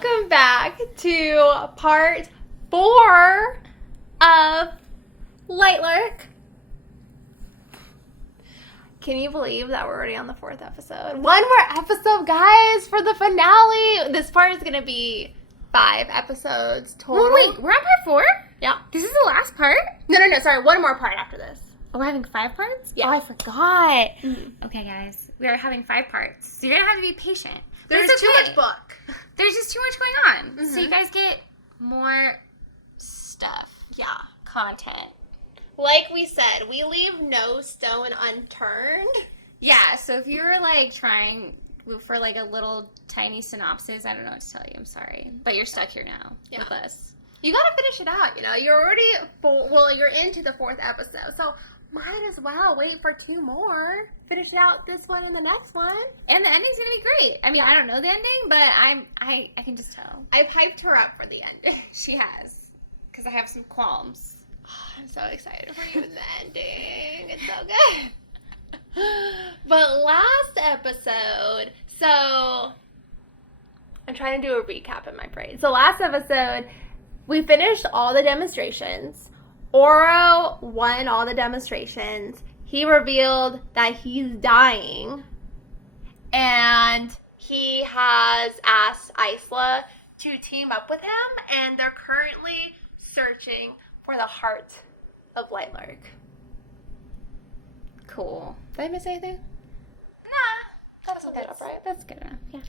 Welcome back to part 4 of Lightlark. Can you believe that we're already on the 4th episode? One more episode, guys, for the finale. This part is going to be 5 episodes total. Well, wait, we're on part 4? Yeah. This is the last part? No, sorry. One more part after this. Oh, we're having 5 parts? Yeah. Oh, I forgot. Mm-hmm. Okay, guys. We are having 5 parts. So you're going to have to be patient. There's too much book. There's just too much going on. Mm-hmm. So you guys get more stuff. Yeah. Content. Like we said, we leave no stone unturned. Yeah, so if you were, like, trying for, like, a little tiny synopsis, I don't know what to tell you. I'm sorry. But you're stuck here now with us. You gotta finish it out, you know. You're already you're into the 4th episode, so might as well wait for 2 more. Finish out this one and the next one. And the ending's gonna be great. I mean, I don't know the ending, but I can just tell. I've hyped her up for the ending. She has. Because I have some qualms. Oh, I'm so excited for you in the ending. It's so good. But last episode, so I'm trying to do a recap in my brain. So last episode, we finished all the demonstrations. Oro won all the demonstrations. He revealed that he's dying. And he has asked Isla to team up with him. And they're currently searching for the heart of Lightlark. Cool. Did I miss anything? Nah. That was good enough, right? That's good enough. Yeah.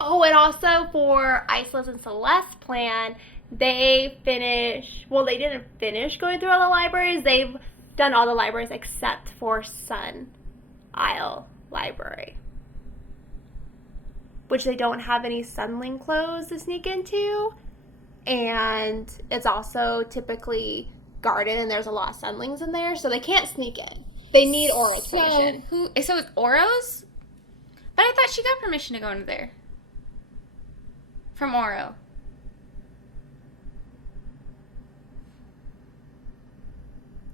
Oh, and also for Isla's and Celeste's plan, they didn't finish going through all the libraries. They've done all the libraries except for Sun Isle Library, which they don't have any Sunling clothes to sneak into, and it's also typically guarded, and there's a lot of Sunlings in there, so they can't sneak in. They need Oro's permission. So it's Oro's? But I thought she got permission to go into there. From Oro.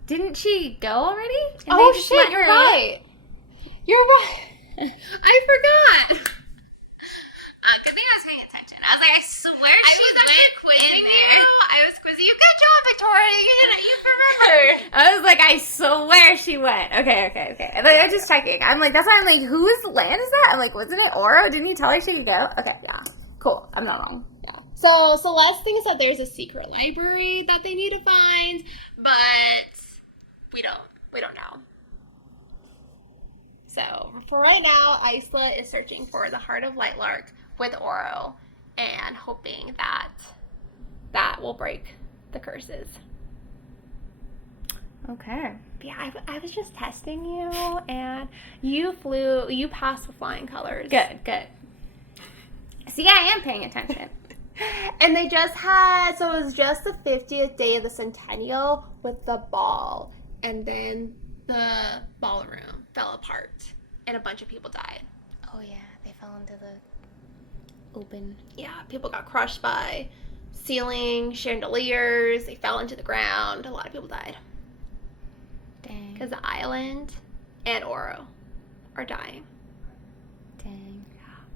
Didn't she go already? And Oh, they just shit, let you're her right. You're right. I forgot. Good thing I was paying attention. I was like, I swear she was actually quizzing you. I was quizzing you. Good job, Victoria. You remembered. I was like, I swear she went. Okay. And like, I'm just checking. I'm like, that's why I'm like, whose land is that? I'm like, wasn't it Oro? Didn't you tell her she could go? Okay, yeah. Cool. I'm not wrong. Yeah. So Celeste thinks that there's a secret library that they need to find, but we don't know. So for right now, Isla is searching for the heart of Lightlark with Oro and hoping that will break the curses. Okay. But yeah, I was just testing you, and you passed with flying colors. Good. See, I am paying attention. And they it was just the 50th day of the Centennial with the ball. And then the ballroom fell apart and a bunch of people died. Oh, yeah. They fell into the open. Yeah, people got crushed by ceiling, chandeliers. They fell into the ground. A lot of people died. Dang. Because the island and Oro are dying. Dang.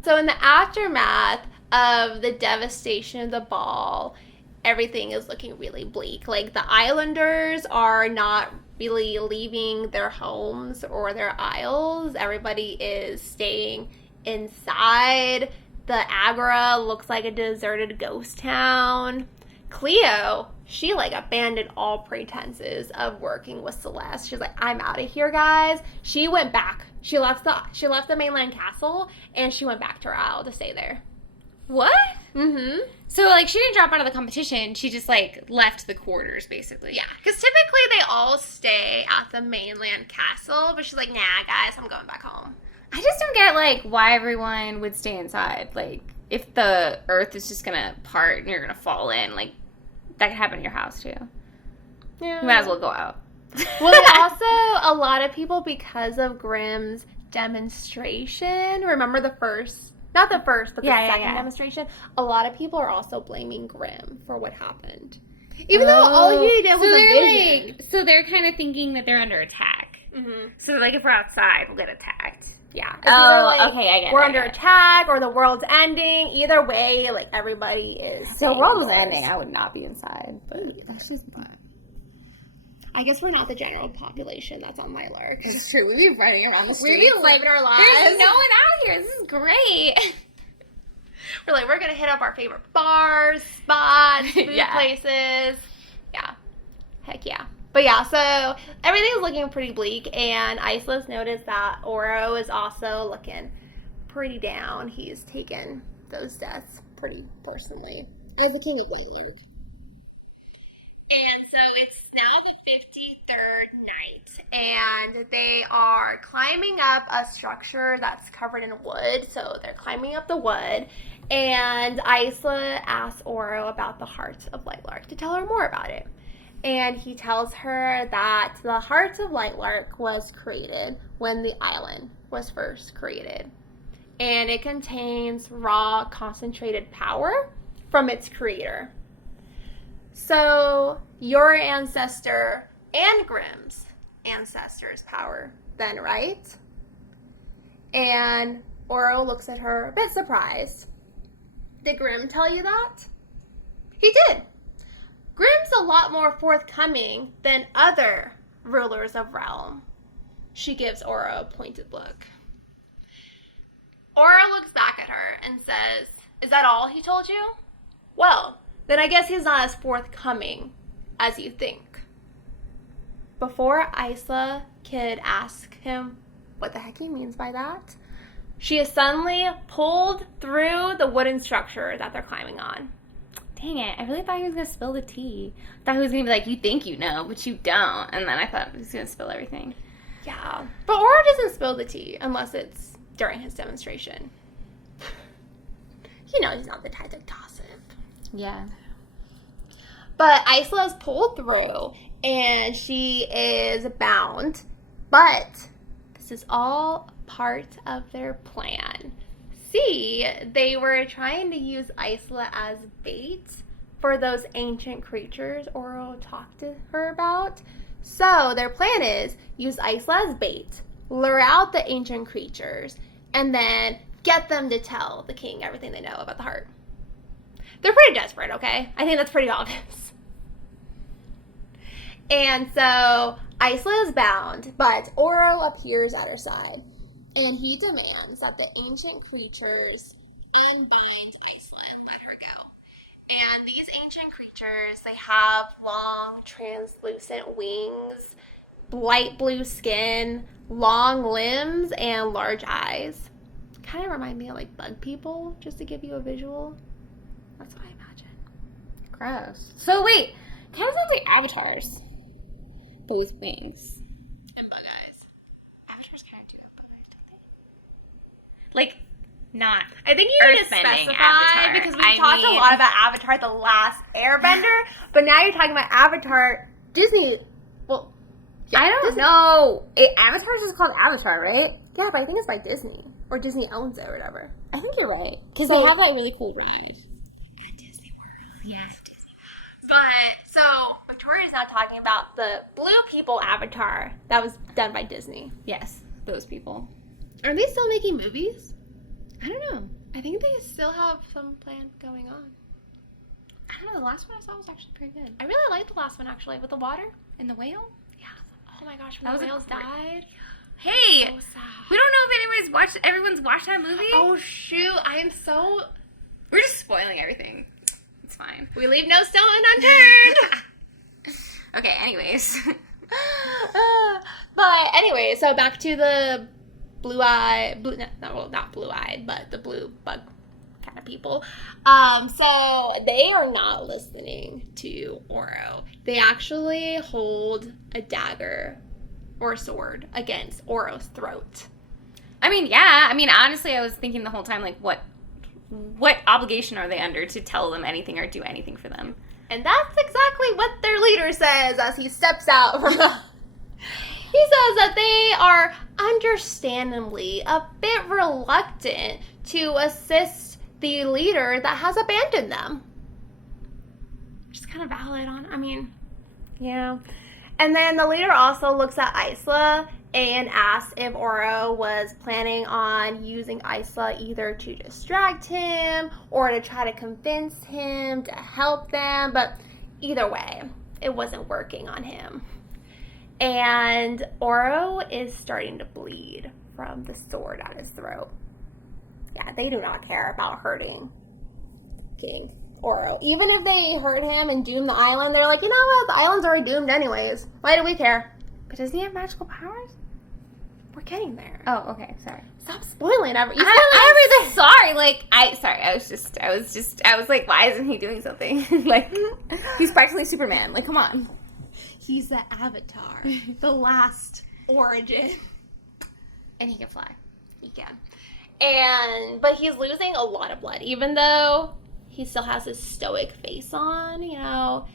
So in the aftermath of the devastation of the ball, everything is looking really bleak. Like, the islanders are not really leaving their homes or their isles. Everybody is staying inside. The Agora looks like a deserted ghost town. Cleo, she abandoned all pretenses of working with Celeste. She's like, I'm out of here, guys. She went back. She left the mainland castle, and she went back to her isle to stay there. What? Mm-hmm. So, she didn't drop out of the competition. She just, left the quarters, basically. Yeah, because typically they all stay at the mainland castle, but she's like, nah, guys, I'm going back home. I just don't get, why everyone would stay inside. If the earth is just gonna part and you're gonna fall in, that could happen in your house, too. Yeah. You might as well go out. Well, they also, a lot of people, because of Grimm's demonstration, remember the first, not the first, but the second demonstration, a lot of people are also blaming Grimm for what happened. Even though all he did was a vision. So they're kind of thinking that they're under attack. Mm-hmm. So, like, if we're outside, we'll get attacked. Yeah. It's Oh, either, like, okay, I get it. we're under attack or the world's ending. Either way, like, everybody is. If the world was ending, I would not be inside. But that's just fun. I guess we're not the general population that's on Lightlark. It's true. We'd be running around the streets. We'd be living our lives. There's no one out here. This is great. We're like, we're going to hit up our favorite bars, spots, food places. Yeah. Heck yeah. But yeah, so everything's looking pretty bleak, and Isla's noticed that Oro is also looking pretty down. He's taken those deaths pretty personally as the king of Lightlark. And so it's now the 53rd night, and they are climbing up a structure that's covered in wood. So they're climbing up the wood, and Isla asks Oro about the heart of Lightlark to tell her more about it. And he tells her that the heart of Lightlark was created when the island was first created. And it contains raw, concentrated power from its creator. So, your ancestor and Grimm's ancestor's power, then, right? And Oro looks at her a bit surprised. Did Grimm tell you that? He did. Grimm's a lot more forthcoming than other rulers of realm. She gives Oro a pointed look. Oro looks back at her and says, "Is that all he told you? Well, then I guess he's not as forthcoming as you think." Before Isla could ask him what the heck he means by that, she is suddenly pulled through the wooden structure that they're climbing on. Dang it. I really thought he was going to spill the tea. I thought he was going to be like, you think you know, but you don't. And then I thought he was going to spill everything. Yeah. But Oro doesn't spill the tea unless it's during his demonstration. You know he's not the type to gossip. Yeah. But Isla is pulled through, and she is bound. But this is all part of their plan. See, they were trying to use Isla as bait for those ancient creatures Oro talked to her about. So their plan is use Isla as bait, lure out the ancient creatures, and then get them to tell the king everything they know about the heart. They're pretty desperate, okay? I think that's pretty obvious. And so Isla is bound, but Oro appears at her side. And he demands that the ancient creatures unbind Isla and let her go. And these ancient creatures, they have long, translucent wings, light blue skin, long limbs, and large eyes. Kind of remind me of like bug people, just to give you a visual. That's what I imagine. Gross. So wait, kind of sounds like avatars. But with wings. And bug eyes. Avatars kind of do have bug eyes, don't they? Like, not. I think you need to specify Avatar. Because we talked a lot about Avatar The Last Airbender, but now you're talking about Avatar Disney. Well, yeah, I don't know. Avatar is just called Avatar, right? Yeah, but I think it's by Disney. Or Disney owns it or whatever. I think you're right. Because they have that really cool ride. At Disney World. Yeah. But, so, Victoria's now talking about the Blue People Avatar that was done by Disney. Yes, those people. Are they still making movies? I don't know. I think they still have some plan going on. I don't know. The last one I saw was actually pretty good. I really liked the last one, actually, with the water. And the whale? Yeah. Oh my gosh, when the whales died. Hey! So sad. We don't know if everyone's watched that movie. Oh, shoot. I am so... We're just spoiling everything. It's fine. We leave no stone unturned. Okay, anyways. But anyway, so back to the not blue-eyed, but the blue bug kind of people. So they are not listening to Oro. They actually hold a dagger or a sword against Oro's throat. I mean, yeah. I mean, honestly, I was thinking the whole time, like, what obligation are they under to tell them anything or do anything for them? And that's exactly what their leader says as he steps out from the... He says that they are understandably a bit reluctant to assist the leader that has abandoned them. Which is kind of valid on... I mean, yeah. And then the leader also looks at Isla and asked if Oro was planning on using Isla either to distract him or to try to convince him to help them, but either way, it wasn't working on him. And Oro is starting to bleed from the sword at his throat. Yeah, they do not care about hurting King Oro. Even if they hurt him and doom the island, they're like, you know what? The island's already doomed anyways. Why do we care? But doesn't he have magical powers? We're getting there. Oh, okay. Sorry. Stop spoiling everything. I'm sorry. Like, I was like, why isn't he doing something? Like, he's practically Superman. Like, come on. He's the Avatar. The last origin. And he can fly. He can. But he's losing a lot of blood, even though he still has his stoic face on, you know.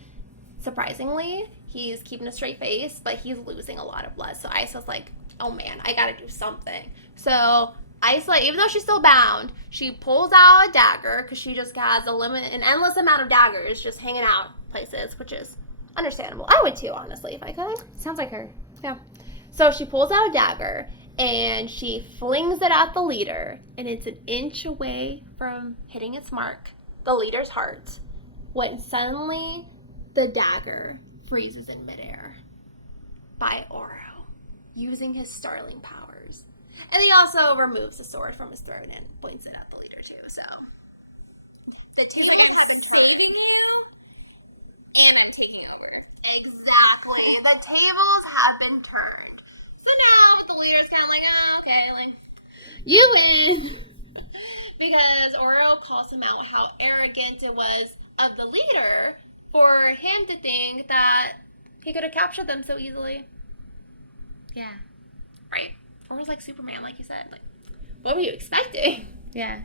Surprisingly, he's keeping a straight face, but he's losing a lot of blood. So Isla's like, oh man, I gotta do something. So Isla, even though she's still bound, she pulls out a dagger because she just has an endless amount of daggers just hanging out places, which is understandable. I would too, honestly, if I could. Sounds like her. Yeah. So she pulls out a dagger and she flings it at the leader, and it's an inch away from hitting its mark, the leader's heart, when suddenly the dagger freezes in midair by Oro, using his starling powers. And he also removes the sword from his throat and points it at the leader too, so. The tables have been saving you, and I'm taking over. Exactly. The tables have been turned. So now the leader's kind of like, oh, okay, like, you win. Because Oro calls him out how arrogant it was of the leader for him to think that he could have captured them so easily. Yeah. Right? Oro's like Superman, like you said. Like, what were you expecting? Yeah.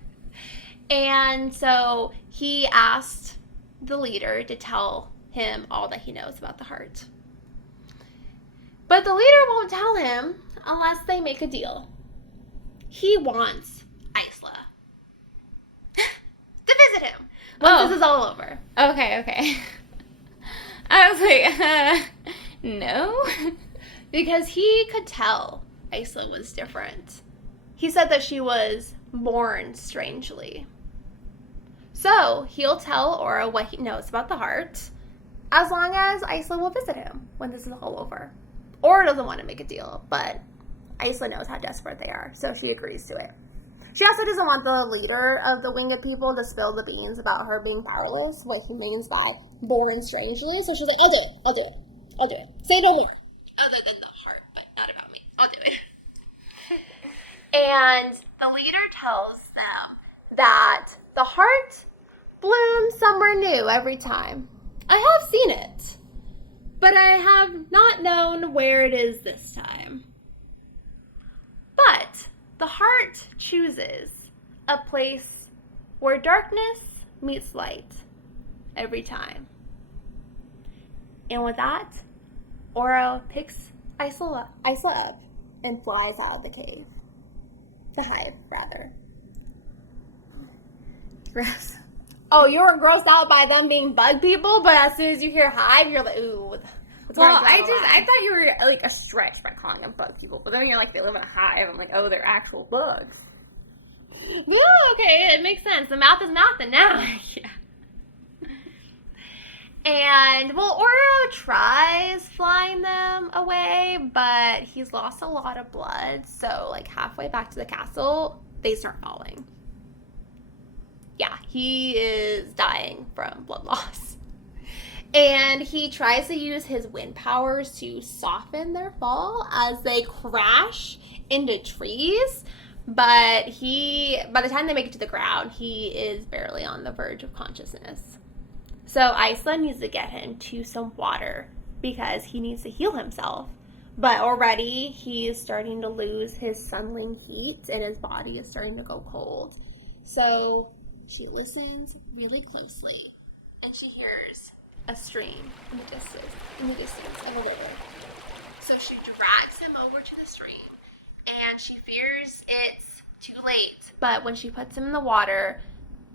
And so he asked the leader to tell him all that he knows about the heart. But the leader won't tell him unless they make a deal. He wants Isla to visit him once this is all over. Okay. I was like, no. Because he could tell Isla was different. He said that she was born strangely. So he'll tell Oro what he knows about the heart, as long as Isla will visit him when this is all over. Oro doesn't want to make a deal, but Isla knows how desperate they are, so she agrees to it. She also doesn't want the leader of the winged people to spill the beans about her being powerless, what he means by born strangely, so she's like, I'll do it. Say no more. Other than the heart, but not about me. I'll do it. And the leader tells them that the heart blooms somewhere new every time. I have seen it, but I have not known where it is this time. But the heart chooses a place where darkness meets light every time. And with that, Oro picks Isla up and flies out of the cave. The hive, rather. Gross. Oh, you were grossed out by them being bug people, but as soon as you hear hive, you're like, ooh. Well, I thought you were like a stretch by calling them bug people, but then you're like, they live in a hive. I'm like, oh, they're actual bugs. Ooh, okay, it makes sense. The mouth is mouthing now. Yeah. And, well, Oro tries flying them away, but he's lost a lot of blood, so, like, halfway back to the castle, they start falling. Yeah, he is dying from blood loss. And he tries to use his wind powers to soften their fall as they crash into trees, but by the time they make it to the ground, he is barely on the verge of consciousness. So Isla needs to get him to some water because he needs to heal himself. But already he's starting to lose his sunling heat and his body is starting to go cold. So she listens really closely and she hears a stream in the distance of a river. So she drags him over to the stream and she fears it's too late. But when she puts him in the water,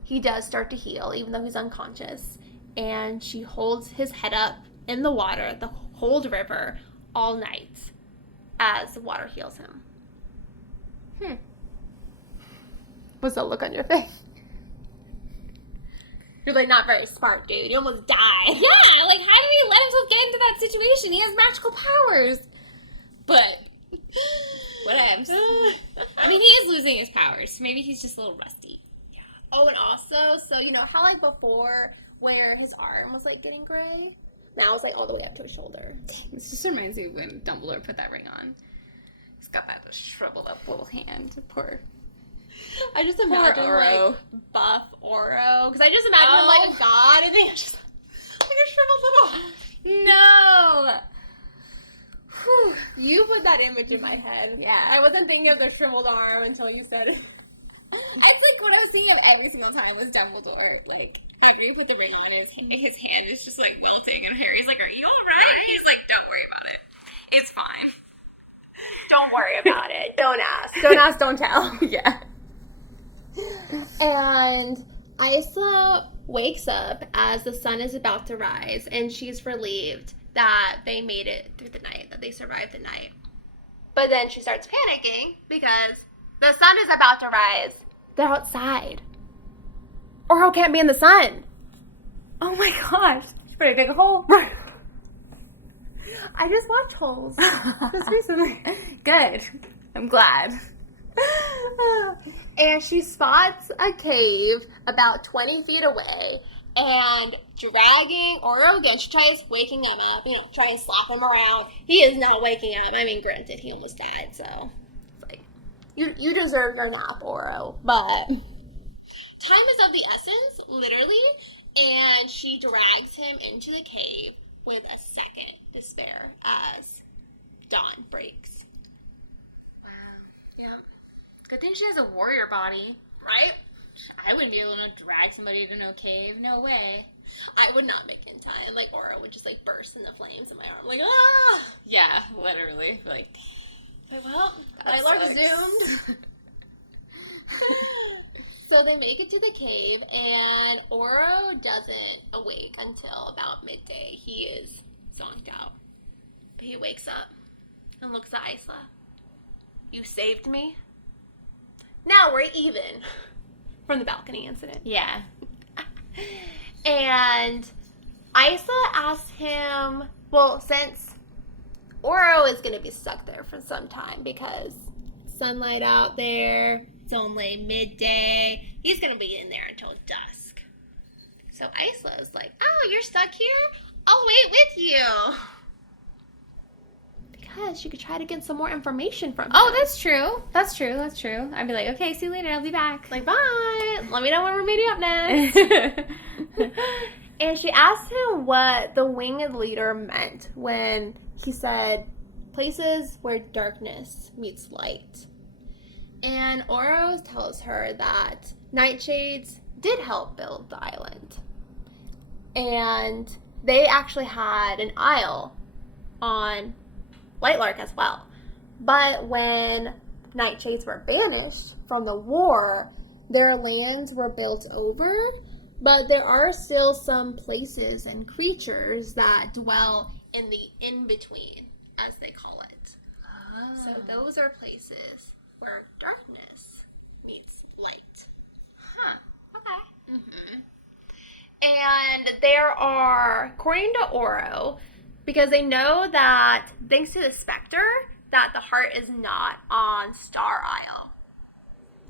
he does start to heal even though he's unconscious. And she holds his head up in the water, the cold river, all night. as water heals him. What's that look on your face? You're like, not very smart, dude. You almost died. Yeah, like, how did he let himself get into that situation? He has magical powers. But, whatevs. I mean, he is losing his powers. Maybe he's just a little rusty. Yeah. Oh, and also, so, you know how, like, before, where his arm was, like, getting gray? Now it's, like, all the way up to his shoulder. This just reminds me of when Dumbledore put that ring on. He's got that shriveled up little hand. Poor. I just imagine, Oro. like, buff Oro. Because I just imagine him like a god, and then just like a shriveled little... No! Whew. You put that image in my head. Yeah. I wasn't thinking of the shriveled arm until you said it. It's like what I'll see him every single time with Dumbledore. Like, after you put the ring on, his hand is just, like, melting, and Harry's like, are you alright? He's like, don't worry about it. It's fine. Don't worry about it. Don't ask. Don't ask, don't tell. Yeah. And Isla wakes up as the sun is about to rise, and she's relieved that they made it through the night, that they survived the night. But then she starts panicking because the sun is about to rise. They're outside. Oro can't be in the sun. Oh my gosh. You better dig a hole. I just watch holes. Just recently. Good. I'm glad. And she spots a cave about 20 feet away and dragging Oro again. She tries waking him up, try and slap him around. He is not waking up. I mean, granted, he almost died, so it's like, you deserve your nap, Oro. But time is of the essence, literally, and she drags him into the cave with a second to spare as dawn breaks. Wow. Yeah. Good thing she has a warrior body. Right? I wouldn't be able to drag somebody to no cave. No way. I would not make it in time. Like, Oro would just, like, burst into flames in my arm. Like, ah! Yeah, literally. Like, well, Lightlark zoomed. So they make it to the cave, and Oro doesn't awake until about midday. He is zonked out. But he wakes up and looks at Isla. You saved me? Now we're even. From the balcony incident. yeah. And Isla asks him, well, since Oro is going to be stuck there for some time because sunlight out there, it's only midday, he's going to be in there until dusk. So Isla is like, oh, you're stuck here? I'll wait with you. Because she could try to get some more information from him. Oh, that's true. That's true. That's true. I'd be like, okay, see you later. I'll be back. Like, bye. Let me know when we're meeting up next. And she asked him what the winged leader meant when he said, places where darkness meets light. And Oro tells her that nightshades did help build the island. And they actually had an isle on Lightlark as well. But when nightshades were banished from the war, their lands were built over, but there are still some places and creatures that dwell in the in-between, as they call it. Oh. So those are places where darkness meets light. Huh. Okay. Mm-hmm. And there are, according to Oro, because they know that, thanks to the Spectre, that the heart is not on Star Isle.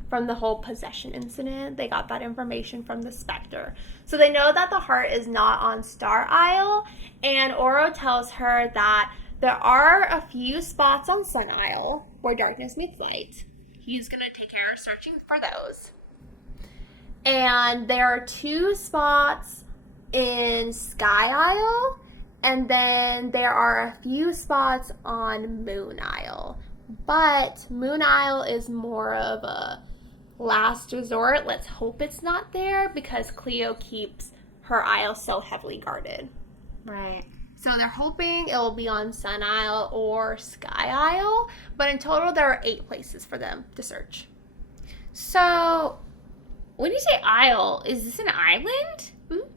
From the whole possession incident, they got that information from the Spectre. So they know that the heart is not on Star Isle, and Oro tells her that there are a few spots on Sun Isle where darkness meets light. He's going to take care of searching for those. And there are 2 spots in Sky Isle, and then there are a few spots on Moon Isle. But Moon Isle is more of a last resort. Let's hope it's not there because Cleo keeps her isle so heavily guarded. Right. So they're hoping it will be on Sun Isle or Sky Isle. But in total, there are 8 places for them to search. So, when you say isle, is this an island? Mm-hmm.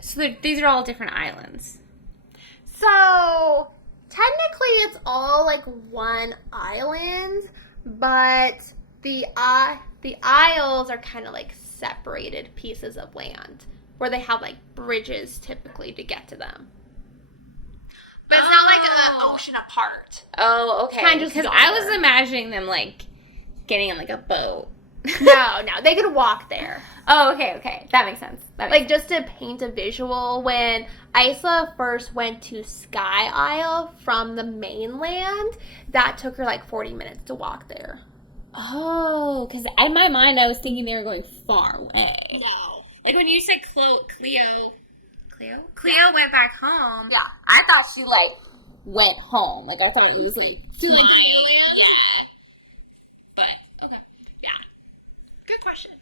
So these are all different islands. So, technically it's all like one island, but the isles are kind of like separated pieces of land where they have like bridges typically to get to them. But it's not like an ocean apart. Oh, okay. Kind of Because I was imagining them like getting in like a boat. No, they could walk there. Oh, okay. That makes sense. Just to paint a visual, when Isla first went to Sky Isle from the mainland, that took her like 40 minutes to walk there. Oh, because in my mind I was thinking they were going far away. No. Like when you said Cleo went back home. Yeah. I thought she like went home. Like I thought it was like To like Thailand? Yeah. But okay. Yeah. Good question.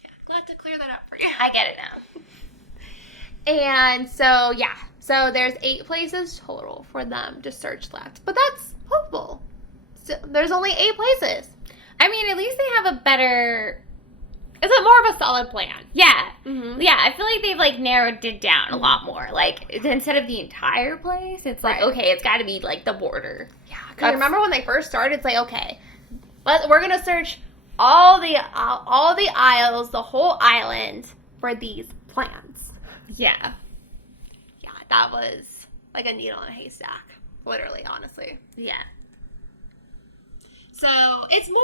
Yeah, glad to clear that up for you. I get it now. And so, yeah. So there's 8 places total for them to search left. But that's hopeful. So there's only 8 places. I mean, at least they have a better. It's more of a solid plan. Yeah. Mm-hmm. Yeah, I feel like they've like narrowed it down a lot more. Like instead of the entire place, it's like, okay, it's got to be like the border. Yeah, because remember when they first started, it's like, okay, we're going to search all the isles, the whole island for these plants. Yeah. Yeah, that was like a needle in a haystack. Literally, honestly. Yeah. So it's more,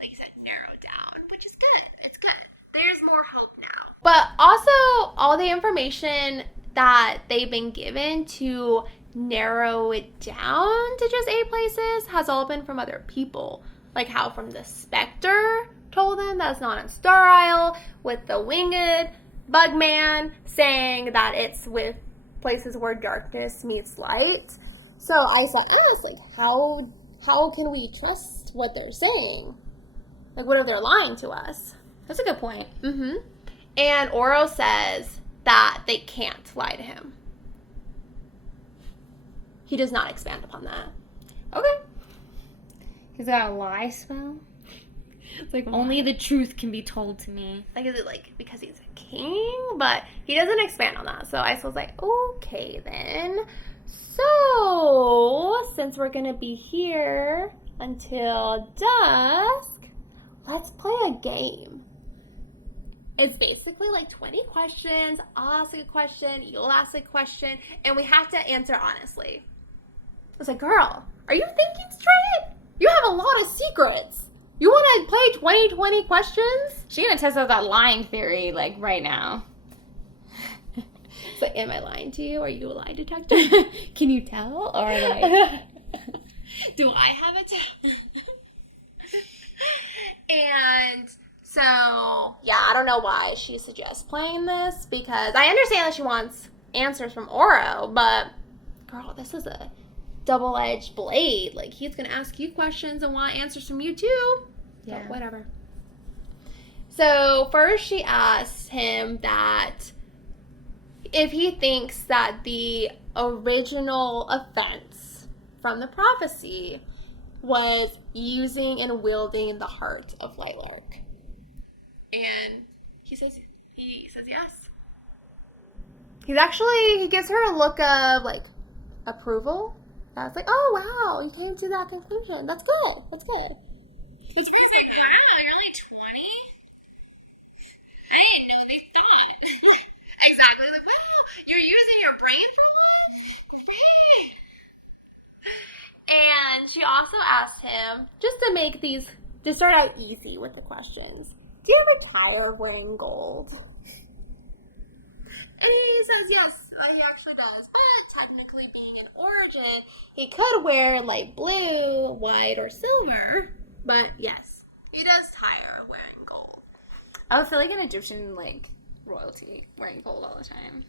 like you said, narrowed down, which is good. It's good. There's more hope now. But also, all the information that they've been given to narrow it down to just 8 places has all been from other people. Like how from the Spectre told them that's not on Star Isle, with the Winged Bugman saying that it's with places where darkness meets light. So I asked, like, how can we trust what they're saying? Like, what if they're lying to us? That's a good point. Mm-hmm. And Oro says that they can't lie to him. He does not expand upon that. Okay. He's got a lie spell? It's like, only the truth can be told to me. Like, is it like because he's a king? But he doesn't expand on that. So Isla's like, okay then. So, since we're going to be here until dusk, let's play a game. It's basically like 20 questions. I'll ask a question, you'll ask a question, and we have to answer honestly. It's like, girl, are you thinking straight? You have a lot of secrets. You want to play 20 questions? She's going to test out that lying theory, like, right now. So, am I lying to you? Are you a lie detector? Can you tell? Or, like... Do I have a tell? And so, yeah, I don't know why she suggests playing this, because I understand that she wants answers from Oro, but, girl, this is a double-edged blade. Like, he's going to ask you questions and want answers from you, too. Yeah. But whatever. So, first she asks him that if he thinks that the original offense from the prophecy was using and wielding the heart of Lightlark. And he says yes. He gives her a look of, like, approval. That's like, oh, wow, you came to that conclusion. That's good. Which means like, wow, you're only 20? I didn't know they thought. Exactly. Like, wow, you're using your brain for one? Great. And she also asked him, just to start out easy with the questions, do you ever tire of wearing gold? And he says yes, he actually does. But technically being an origin, he could wear like blue, white, or silver. But yes, he does tire of wearing gold. I would feel like an Egyptian, like, royalty wearing gold all the time.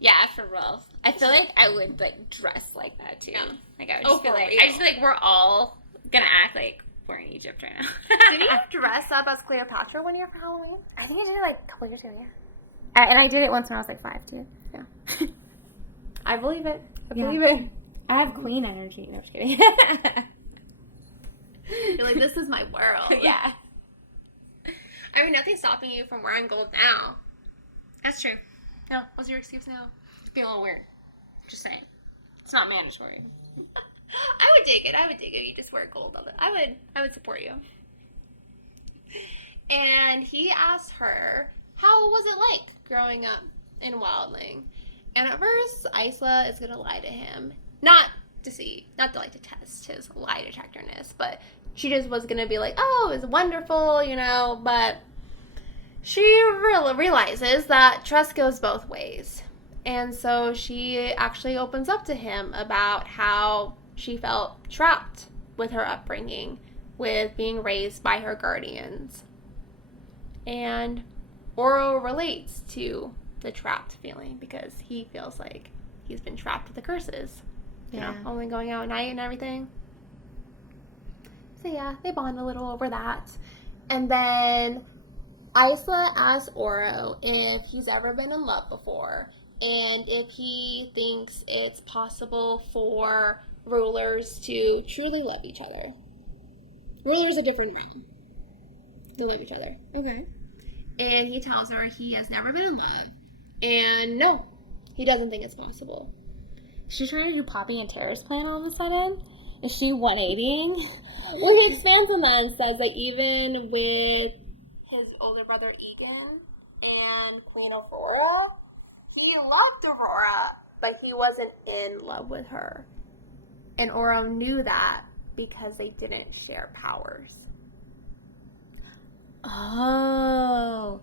Yeah, for real. I feel like I would, like, dress like that, too. Yeah. Like, I would just for feel like, real. we're all gonna act like we're in Egypt right now. Did you dress up as Cleopatra one year for Halloween? I think I did it, like, a couple years ago, yeah. And I did it once when I was, like, 5, too. Yeah. I believe it. I Yeah. believe it. I have queen energy. No, I'm just kidding. You're like, this is my world. Yeah. I mean, nothing's stopping you from wearing gold now. That's true. No. What's your excuse now? Be a little weird. Just saying. It's not mandatory. I would take it. You just wear gold on it. I would support you. And he asked her, how was it like growing up in Wildling? And at first, Isla is going to lie to him. Not to test his lie detectorness, but she just was going to be like, oh, it's wonderful, but she realizes that trust goes both ways. And so she actually opens up to him about how she felt trapped with her upbringing, with being raised by her guardians. And Oro relates to the trapped feeling because he feels like he's been trapped with the curses. Only going out at night and everything. So yeah, they bond a little over that. And then Isla asks Oro if he's ever been in love before and if he thinks it's possible for rulers to truly love each other. Rulers a different realm. They love each other. Okay. And he tells her he has never been in love. And no, he doesn't think it's possible. Is she trying to do Poppy and Tara's plan all of a sudden? Is she 180ing? Well, he expands on that and says that even with his older brother Egan and Queen Aurora, he loved Aurora, but he wasn't in love with her. And Oro knew that because they didn't share powers. Oh.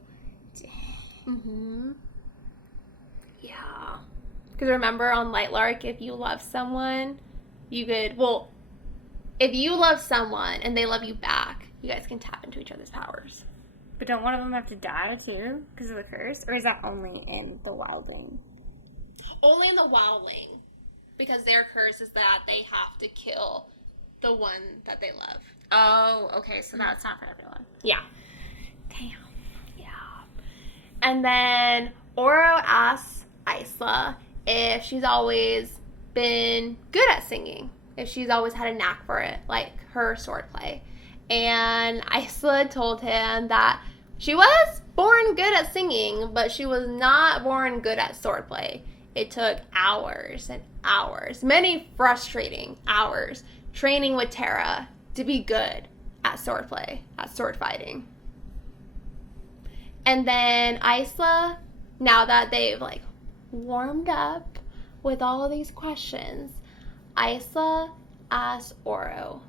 Mm-hmm. Yeah. Because remember on Lightlark, if you love someone, if you love someone and they love you back, you guys can tap into each other's powers. But don't one of them have to die too because of the curse? Or is that only in the Wildling? Only in the Wildling. Because their curse is that they have to kill the one that they love. Oh, okay. So that's not for everyone. Yeah. Damn. Yeah. And then Oro asks Isla if she's always been good at singing. If she's always had a knack for it, like her swordplay. And Isla told him that she was born good at singing, but she was not born good at swordplay. It took hours and hours, many frustrating hours, training with Tara to be good at swordplay, at sword fighting. And then Isla, now that they've warmed up with all these questions, Isla asks Oro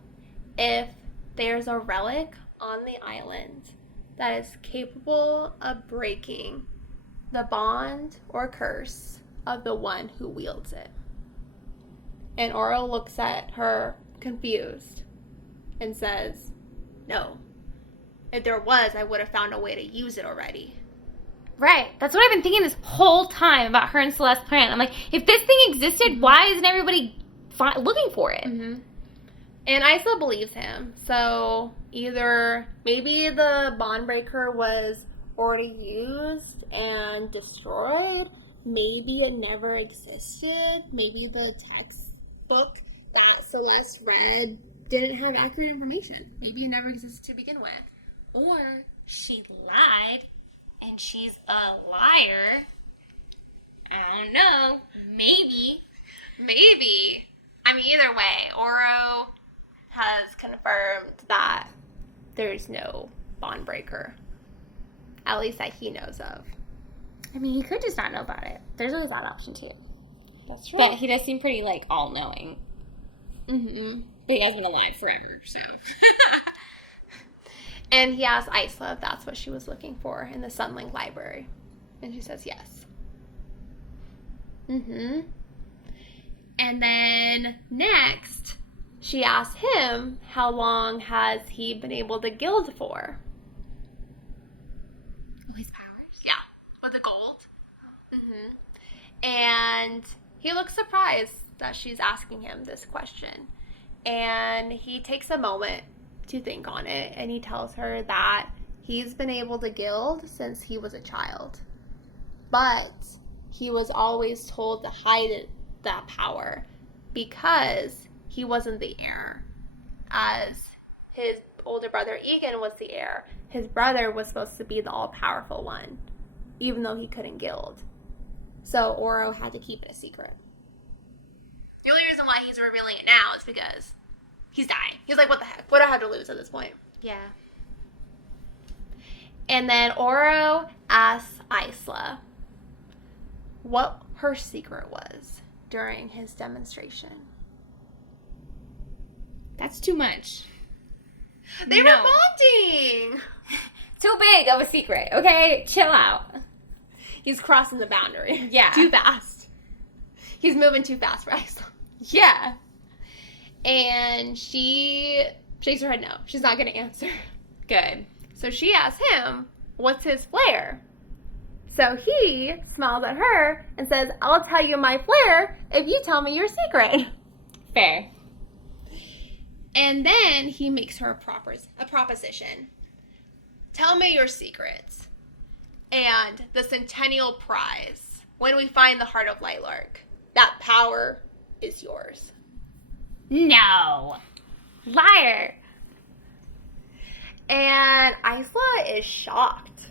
if there's a relic on the island that is capable of breaking the bond or curse of the one who wields it. And Oro looks at her confused and says, no. If there was, I would have found a way to use it already. Right. That's what I've been thinking this whole time about her and Celeste's plan. I'm like, if this thing existed, why isn't everybody looking for it? Mm-hmm. And Isla believes him. So either maybe the bond breaker was already used and destroyed. Maybe it never existed. Maybe the textbook that Celeste read didn't have accurate information. Maybe it never existed to begin with. Or she lied and she's a liar. I don't know. Maybe. I mean, either way, Oro has confirmed that there's no bond breaker. At least that he knows of. I mean, he could just not know about it. There's always that option, too. That's true. But he does seem pretty, all-knowing. Mm-hmm. But he has been alive forever, so. And he asked Isla if that's what she was looking for in the Sunlink library. And she says yes. Mm-hmm. And then next, she asks him how long has he been able to gild for. Oh, his powers? Yeah, with the gold. Mm-hmm. And he looks surprised that she's asking him this question. And he takes a moment to think on it, and he tells her that he's been able to gild since he was a child. But he was always told to hide that power because he wasn't the heir. As his older brother Egan was the heir, his brother was supposed to be the all-powerful one, even though he couldn't gild. So Oro had to keep it a secret. The he's revealing it now is because he's dying. He's like, what the heck? What do I have to lose at this point? Yeah. And then Oro asks Isla what her secret was during his demonstration. That's too much. They were bonding. Too big of a secret, okay? Chill out. He's crossing the boundary. Yeah. Too fast. He's moving too fast for Isla. Yeah. And she shakes her head no. She's not going to answer. Good. So she asks him, what's his flair? So he smiles at her and says, I'll tell you my flair if you tell me your secret. Fair. And then he makes her a proposition. Tell me your secrets. And the Centennial prize, when we find the heart of Lightlark, that power is yours. No. Liar. And Isla is shocked.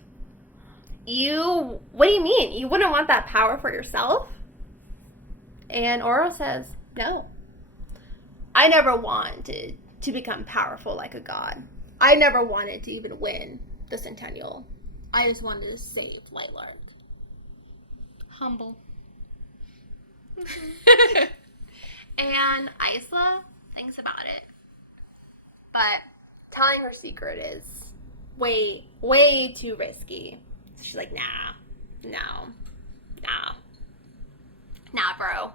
What do you mean? You wouldn't want that power for yourself? And Oro says, no. I never wanted to become powerful like a god. I never wanted to even win the Centennial. I just wanted to save Lightlark. Humble. And Isla thinks about it. But telling her secret is way, way too risky. So she's like, nah, bro.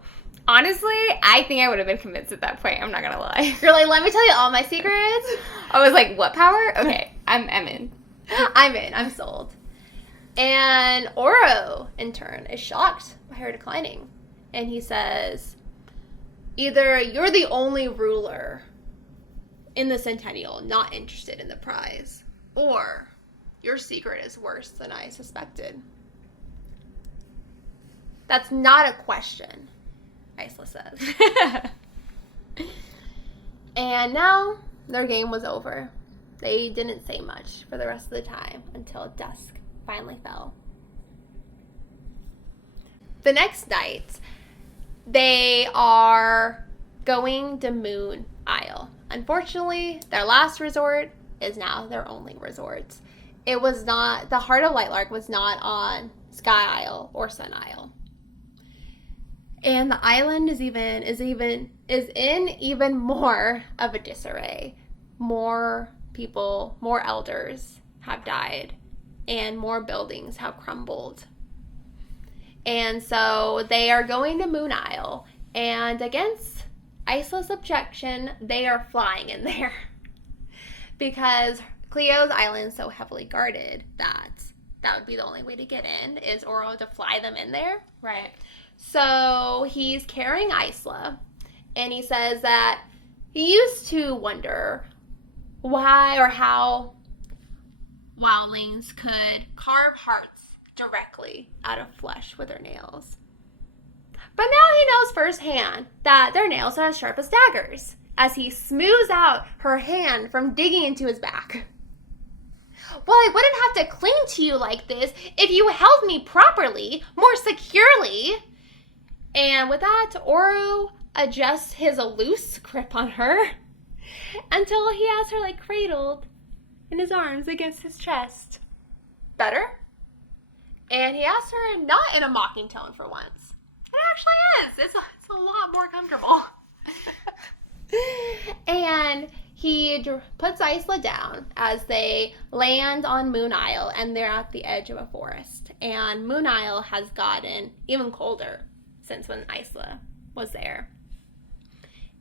Honestly, I think I would have been convinced at that point. I'm not gonna lie. You're like, let me tell you all my secrets. I was like, what power? Okay, I'm in. I'm in. I'm sold. And Oro, in turn, is shocked by her declining. And he says, either you're the only ruler in the Centennial not interested in the prize, or your secret is worse than I suspected. That's not a question, Isla says. And now their game was over. They didn't say much for the rest of the time until dusk finally fell. The next night, they are going to Moon Isle. Unfortunately, their last resort is now their only resort. It was not, the heart of Lightlark was not on Sky Isle or Sun Isle. And the island is in even more of a disarray. More people, more elders have died, and more buildings have crumbled. And so they are going to Moon Isle, and against Isla's objection, they are flying in there. Because Cleo's island is so heavily guarded that would be the only way to get in, is Oro to fly them in there. Right. So he's carrying Isla, and he says that he used to wonder why or how wildlings could carve hearts directly out of flesh with their nails. But now he knows firsthand that their nails are as sharp as daggers, as he smooths out her hand from digging into his back. Well, I wouldn't have to cling to you like this if you held me properly, more securely. And with that, Oro adjusts his loose grip on her until he has her like cradled in his arms against his chest. Better? And he asks her not in a mocking tone for once. It actually is. It's a lot more comfortable. And he puts Isla down as they land on Moon Isle, and they're at the edge of a forest. And Moon Isle has gotten even colder since when Isla was there.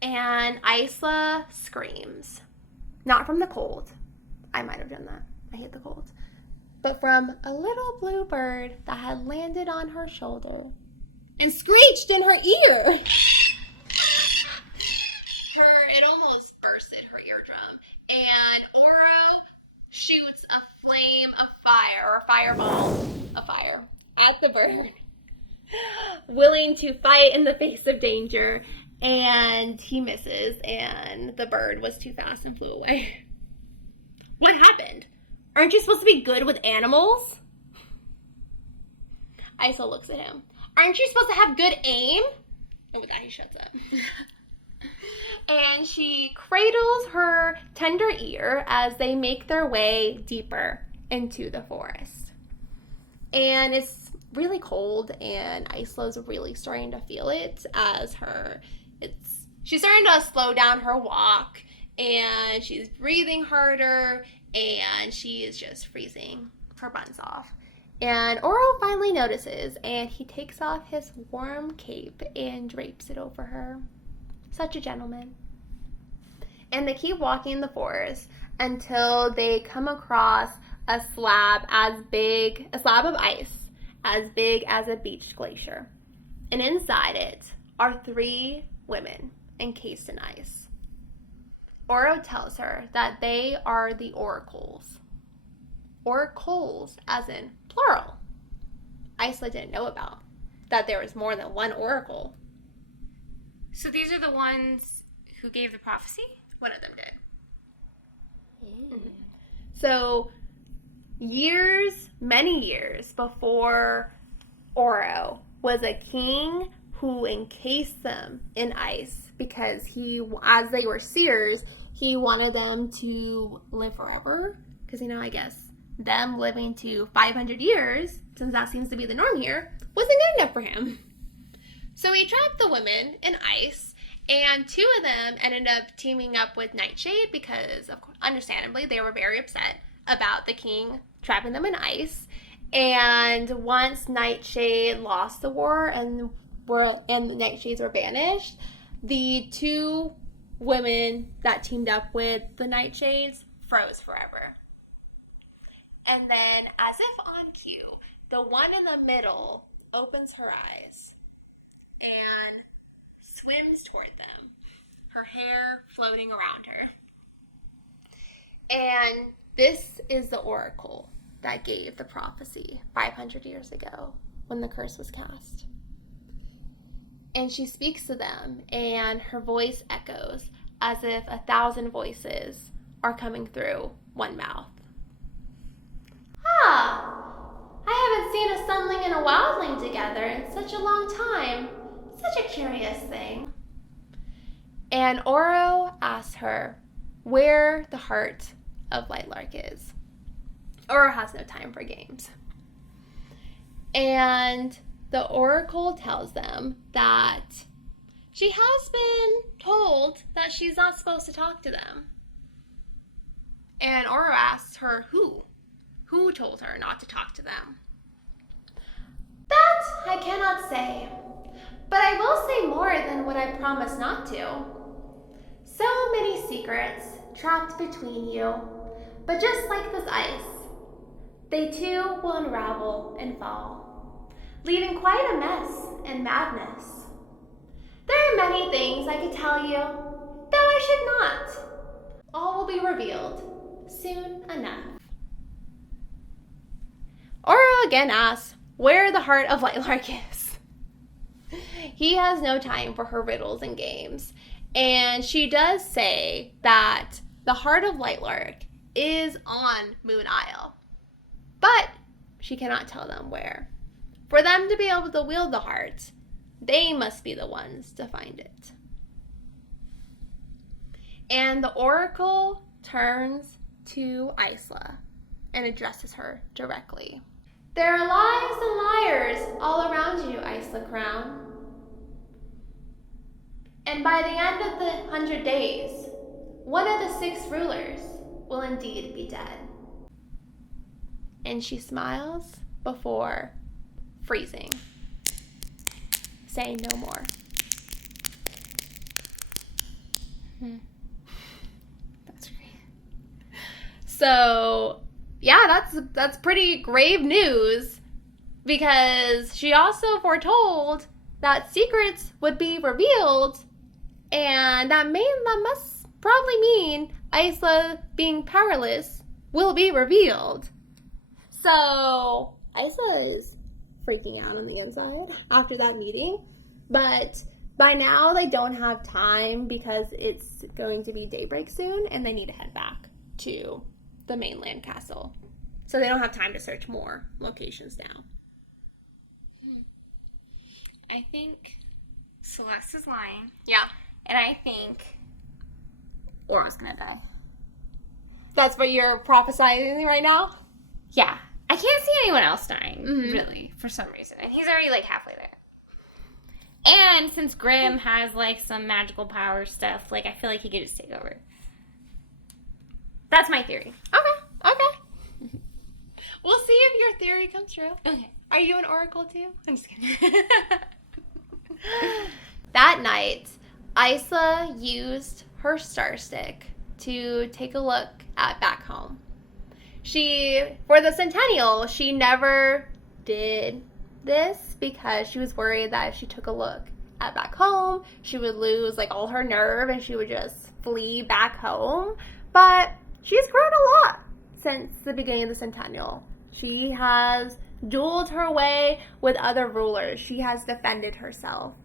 And Isla screams. Not from the cold. I might have done that. I hate the cold. But from a little blue bird that had landed on her shoulder and screeched in her ear. It almost bursted her eardrum. And Oro shoots a fire at the bird, willing to fight in the face of danger. And he misses, and the bird was too fast and flew away. What happened? Aren't you supposed to be good with animals? Isla looks at him. Aren't you supposed to have good aim? And with that, he shuts up. And she cradles her tender ear as they make their way deeper into the forest. And it's really cold, and Isla's really starting to feel it as she's starting to slow down her walk, and she's breathing harder, and she is just freezing her buns off. And Oro finally notices, and he takes off his warm cape and drapes it over her. Such a gentleman. And they keep walking in the forest until they come across a slab of ice as big as a beach glacier. And inside it are 3 women encased in ice. Oro tells her that they are the oracles. Oracles, as in plural. Isla didn't know about that there was more than one oracle. So these are the ones who gave the prophecy? One of them did. Mm-hmm. So many years before Oro was a king who encased them in ice because as they were seers, he wanted them to live forever. Because, I guess them living to 500 years, since that seems to be the norm here, wasn't good enough for him. So he trapped the women in ice, and 2 of them ended up teaming up with Nightshade because, of course, understandably, they were very upset about the king trapping them in ice. And once Nightshade lost the war and the Nightshades were banished, the 2 women that teamed up with the Nightshades froze forever. And then, as if on cue, the one in the middle opens her eyes and swims toward them, her hair floating around her. And this is the oracle that gave the prophecy 500 years ago when the curse was cast. And she speaks to them, and her voice echoes as if 1,000 voices are coming through one mouth. I haven't seen a sunling and a wildling together in such a long time. Such a curious thing. And Oro asks her where the heart of Lightlark is. Oro has no time for games. And the oracle tells them that she has been told that she's not supposed to talk to them. And Oro asks her who told her not to talk to them. That I cannot say, but I will say more than what I promised not to. So many secrets trapped between you, but just like this ice, they too will unravel and fall, leaving quite a mess and madness. There are many things I could tell you, though I should not. All will be revealed soon enough. Oro again asks where the heart of Lightlark is. He has no time for her riddles and games, and she does say that the heart of Lightlark is on Moon Isle, but she cannot tell them where. For them to be able to wield the heart, they must be the ones to find it. And the oracle turns to Isla and addresses her directly. There are lies and liars all around you, Isla Crown. And by the end of the 100 days, one of the 6 rulers will indeed be dead. And she smiles before freezing, saying no more. That's great. So, yeah, that's pretty grave news, because she also foretold that secrets would be revealed, and that must probably mean Isla being powerless will be revealed. So Isla is freaking out on the inside after that meeting, but by now they don't have time because it's going to be daybreak soon and they need to head back to the mainland castle. So they don't have time to search more locations now. I think Celeste is lying. Yeah. And I think Oro's gonna die. That's what you're prophesying right now? Yeah. I can't see anyone else dying, really, for some reason. And he's already, like, halfway there. And since Grimm has, like, some magical power stuff, like, I feel like he could just take over. That's my theory. Okay. We'll see if your theory comes true. Okay. Are you an oracle too? I'm just kidding. That night, Isla used her star stick to take a look at back home. For the Centennial, she never did this because she was worried that if she took a look at back home, she would lose like all her nerve and she would just flee back home. But she's grown a lot since the beginning of the Centennial. She has dueled her way with other rulers. She has defended herself.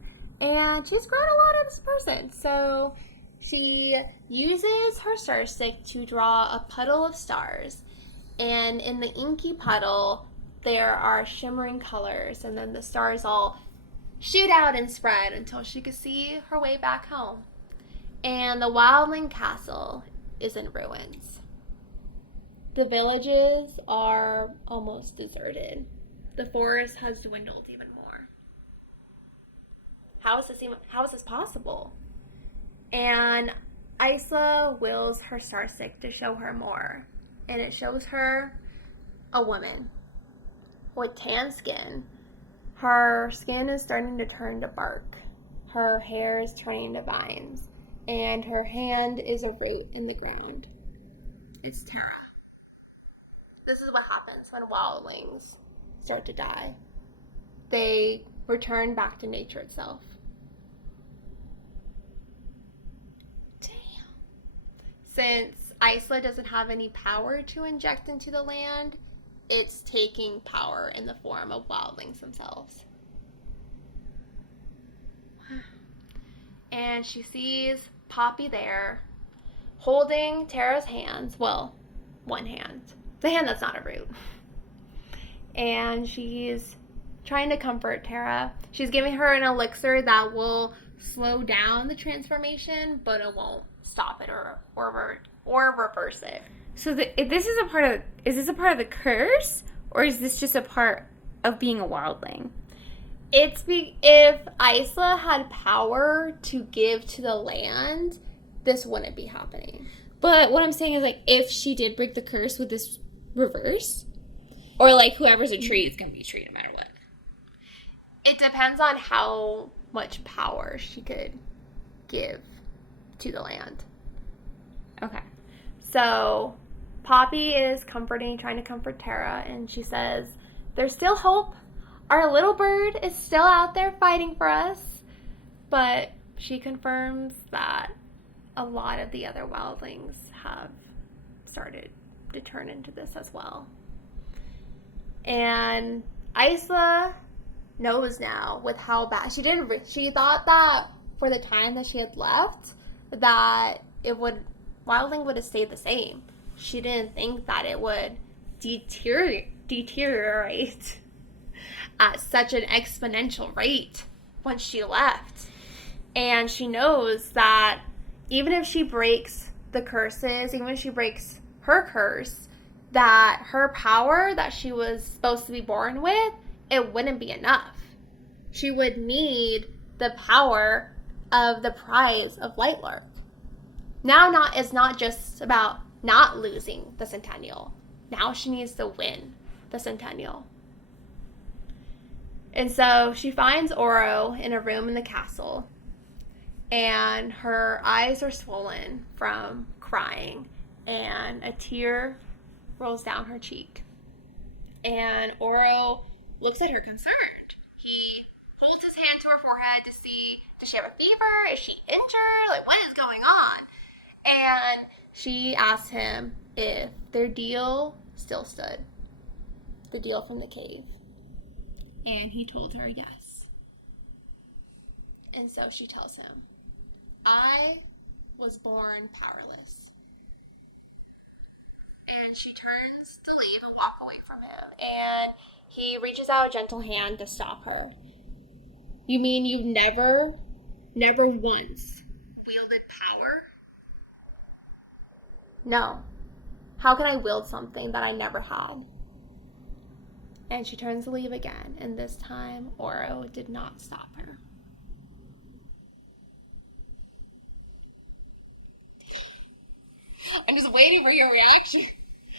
And she's grown a lot as a person. So she uses her star stick to draw a puddle of stars. And in the inky puddle, there are shimmering colors. And then the stars all shoot out and spread until she could see her way back home. And the Wildling Castle is in ruins. The villages are almost deserted. The forest has dwindled even more. How is this possible? And Isla wills her star stick to show her more. And it shows her a woman with tan skin. Her skin is starting to turn to bark. Her hair is turning to vines. And her hand is a root in the ground. It's Tara. This is what happens when wildlings start to die. They return back to nature itself. Damn. Since Isla doesn't have any power to inject into the land, it's taking power in the form of wildlings themselves. And she sees Poppy there, holding Tara's hands. Well, one hand. The hand that's not a root. And she's trying to comfort Tara. She's giving her an elixir that will slow down the transformation, but it won't stop it or reverse it. So is this a part of the curse, or is this just a part of being a wildling? If Isla had power to give to the land, this wouldn't be happening. But what I'm saying is, like, if she did break the curse, would this reverse? Or, like, whoever's a tree is going to be a tree no matter what? It depends on how much power she could give to the land. Okay. So, Poppy is trying to comfort Tara, and she says, "There's still hope. Our little bird is still out there fighting for us." But she confirms that a lot of the other wildlings have started to turn into this as well. And Isla knows now with how bad she thought that for the time that she had left that wildling would have stayed the same. She didn't think that it would deteriorate at such an exponential rate when she left. And she knows that even if she breaks the curses, even if she breaks her curse, that her power that she was supposed to be born with, it wouldn't be enough. She would need the power of the prize of Lightlark. Now it's not just about not losing the Centennial. Now she needs to win the Centennial. And so she finds Oro in a room in the castle. And her eyes are swollen from crying. And a tear rolls down her cheek. And Oro looks at her concerned. He holds his hand to her forehead to see, does she have a fever? Is she injured? Like, what is going on? And she asks him if their deal still stood. The deal from the cave. And he told her yes. And so she tells him, "I was born powerless." And she turns to leave and walk away from him. And he reaches out a gentle hand to stop her. "You mean you've never once wielded power? No. How can I wield something that I never had? And she turns to leave again, and this time Oro did not stop her. I'm just waiting for your reaction.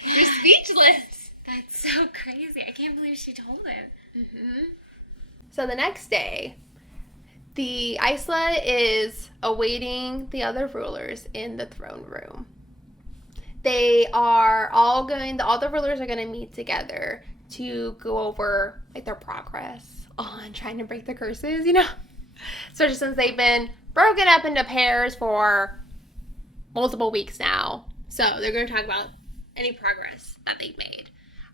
You're speechless. That's so crazy. I can't believe she told him. Mm-hmm. So the next day, the Isla is awaiting the other rulers in the throne room. They are all the rulers are going to meet together to go over like their progress on trying to break the curses, Especially since they've been broken up into pairs for multiple weeks now. So they're going to talk about any progress that they've made.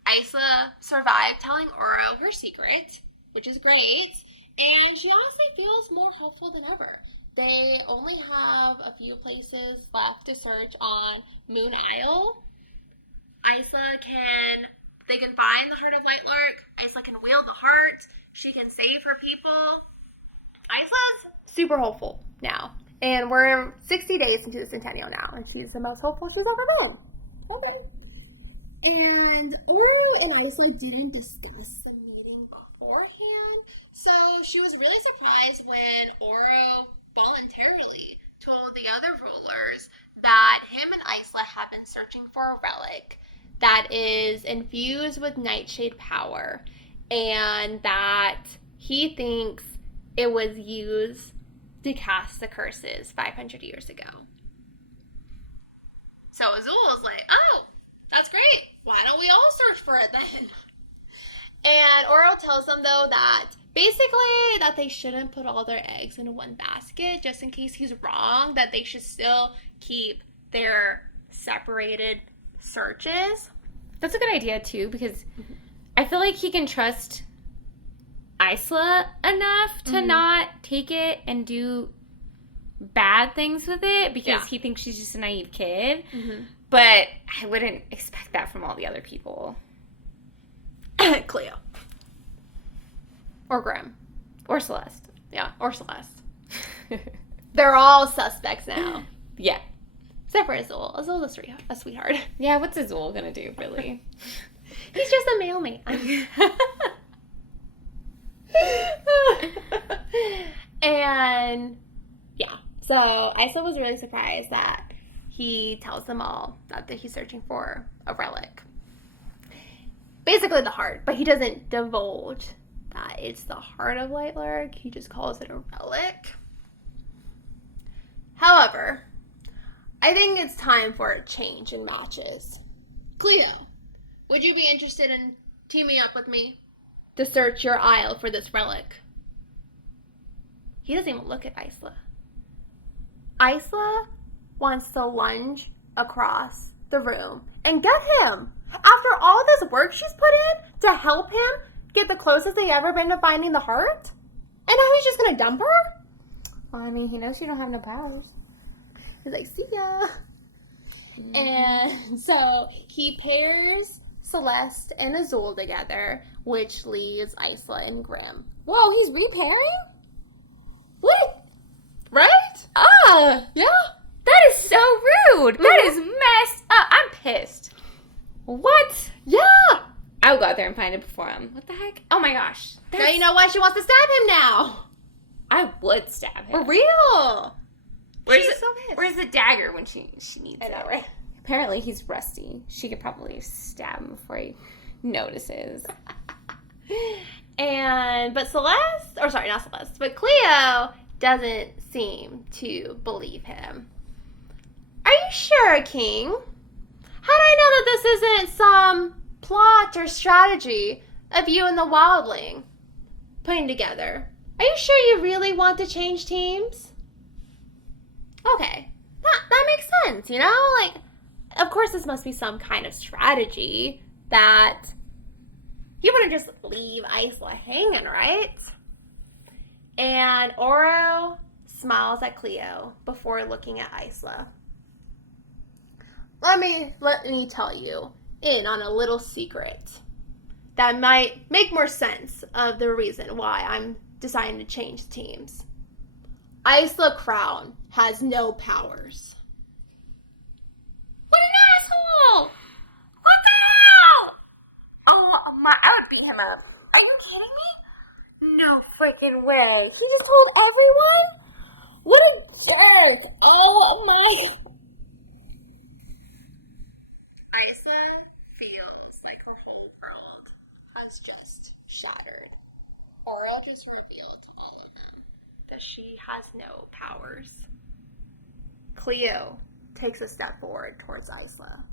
Isla survived telling Oro her secret, which is great, and she honestly feels more hopeful than ever. They only have a few places left to search on Moon Isle. They can find the heart of Lightlark. Isla can wield the heart. She can save her people. Isla's super hopeful now. And we're 60 days into the Centennial now, and she's the most hopeful she's ever been. Okay. And Isla didn't discuss the meeting beforehand, so she was really surprised when Oro voluntarily told the other rulers that him and Isla have been searching for a relic that is infused with nightshade power, and that he thinks it was used to cast the curses 500 years ago. So Azul is like, oh, that's great. Why don't we all search for it then? And Oro tells them, though, that basically that they shouldn't put all their eggs in one basket just in case he's wrong, that they should still keep their separated searches. That's a good idea, too, because I feel like he can trust Isla enough to not take it and do bad things with it because he thinks she's just a naive kid. Mm-hmm. But I wouldn't expect that from all the other people. Cleo. Or Grim. Or Celeste. Yeah, or Celeste. They're all suspects now. Yeah. Except for Azul. Azul's a sweetheart. Yeah, what's Azul gonna do, really? He's just a mailman. And, yeah. So, Isla was really surprised that he tells them all that he's searching for a relic. Basically the heart, but he doesn't divulge that it's the heart of Lightlark. He just calls it a relic. However, I think it's time for a change in matches. Cleo, would you be interested in teaming up with me to search your isle for this relic? He doesn't even look at Isla. Isla wants to lunge across the room and get him. After all this work she's put in to help him get the closest they ever been to finding the heart? And now he's just gonna dump her? Well, I mean, he knows she don't have no powers. He's like, see ya. And so he pairs Celeste and Azul together, which leaves Isla and Grim. Whoa, he's repairing? What? Right? Yeah. That is so rude. Mm-hmm. That is messed up. I'm pissed. What? Yeah. I'll go out there and find it before him. What the heck? Oh my gosh. Now you know why she wants to stab him now. I would stab him. For real. Where's the dagger when she needs it? I know, right? Apparently he's rusty. She could probably stab him before he notices. But Cleo doesn't seem to believe him. Are you sure, King? How do I know that this isn't some plot or strategy of you and the wildling putting together? Are you sure you really want to change teams? Okay, that makes sense, Like, of course this must be some kind of strategy that you wouldn't just leave Isla hanging, right? And Oro smiles at Cleo before looking at Isla. Let me tell you in on a little secret that might make more sense of the reason why I'm deciding to change teams. Isla Crown has no powers. What an asshole! What the hell? Oh, I would beat him up. Are you kidding me? No freaking way. He just told everyone? What a jerk. Oh my. Isla feels like her whole world has just shattered. Aurel just revealed to all of them that she has no powers. Cleo takes a step forward towards Isla.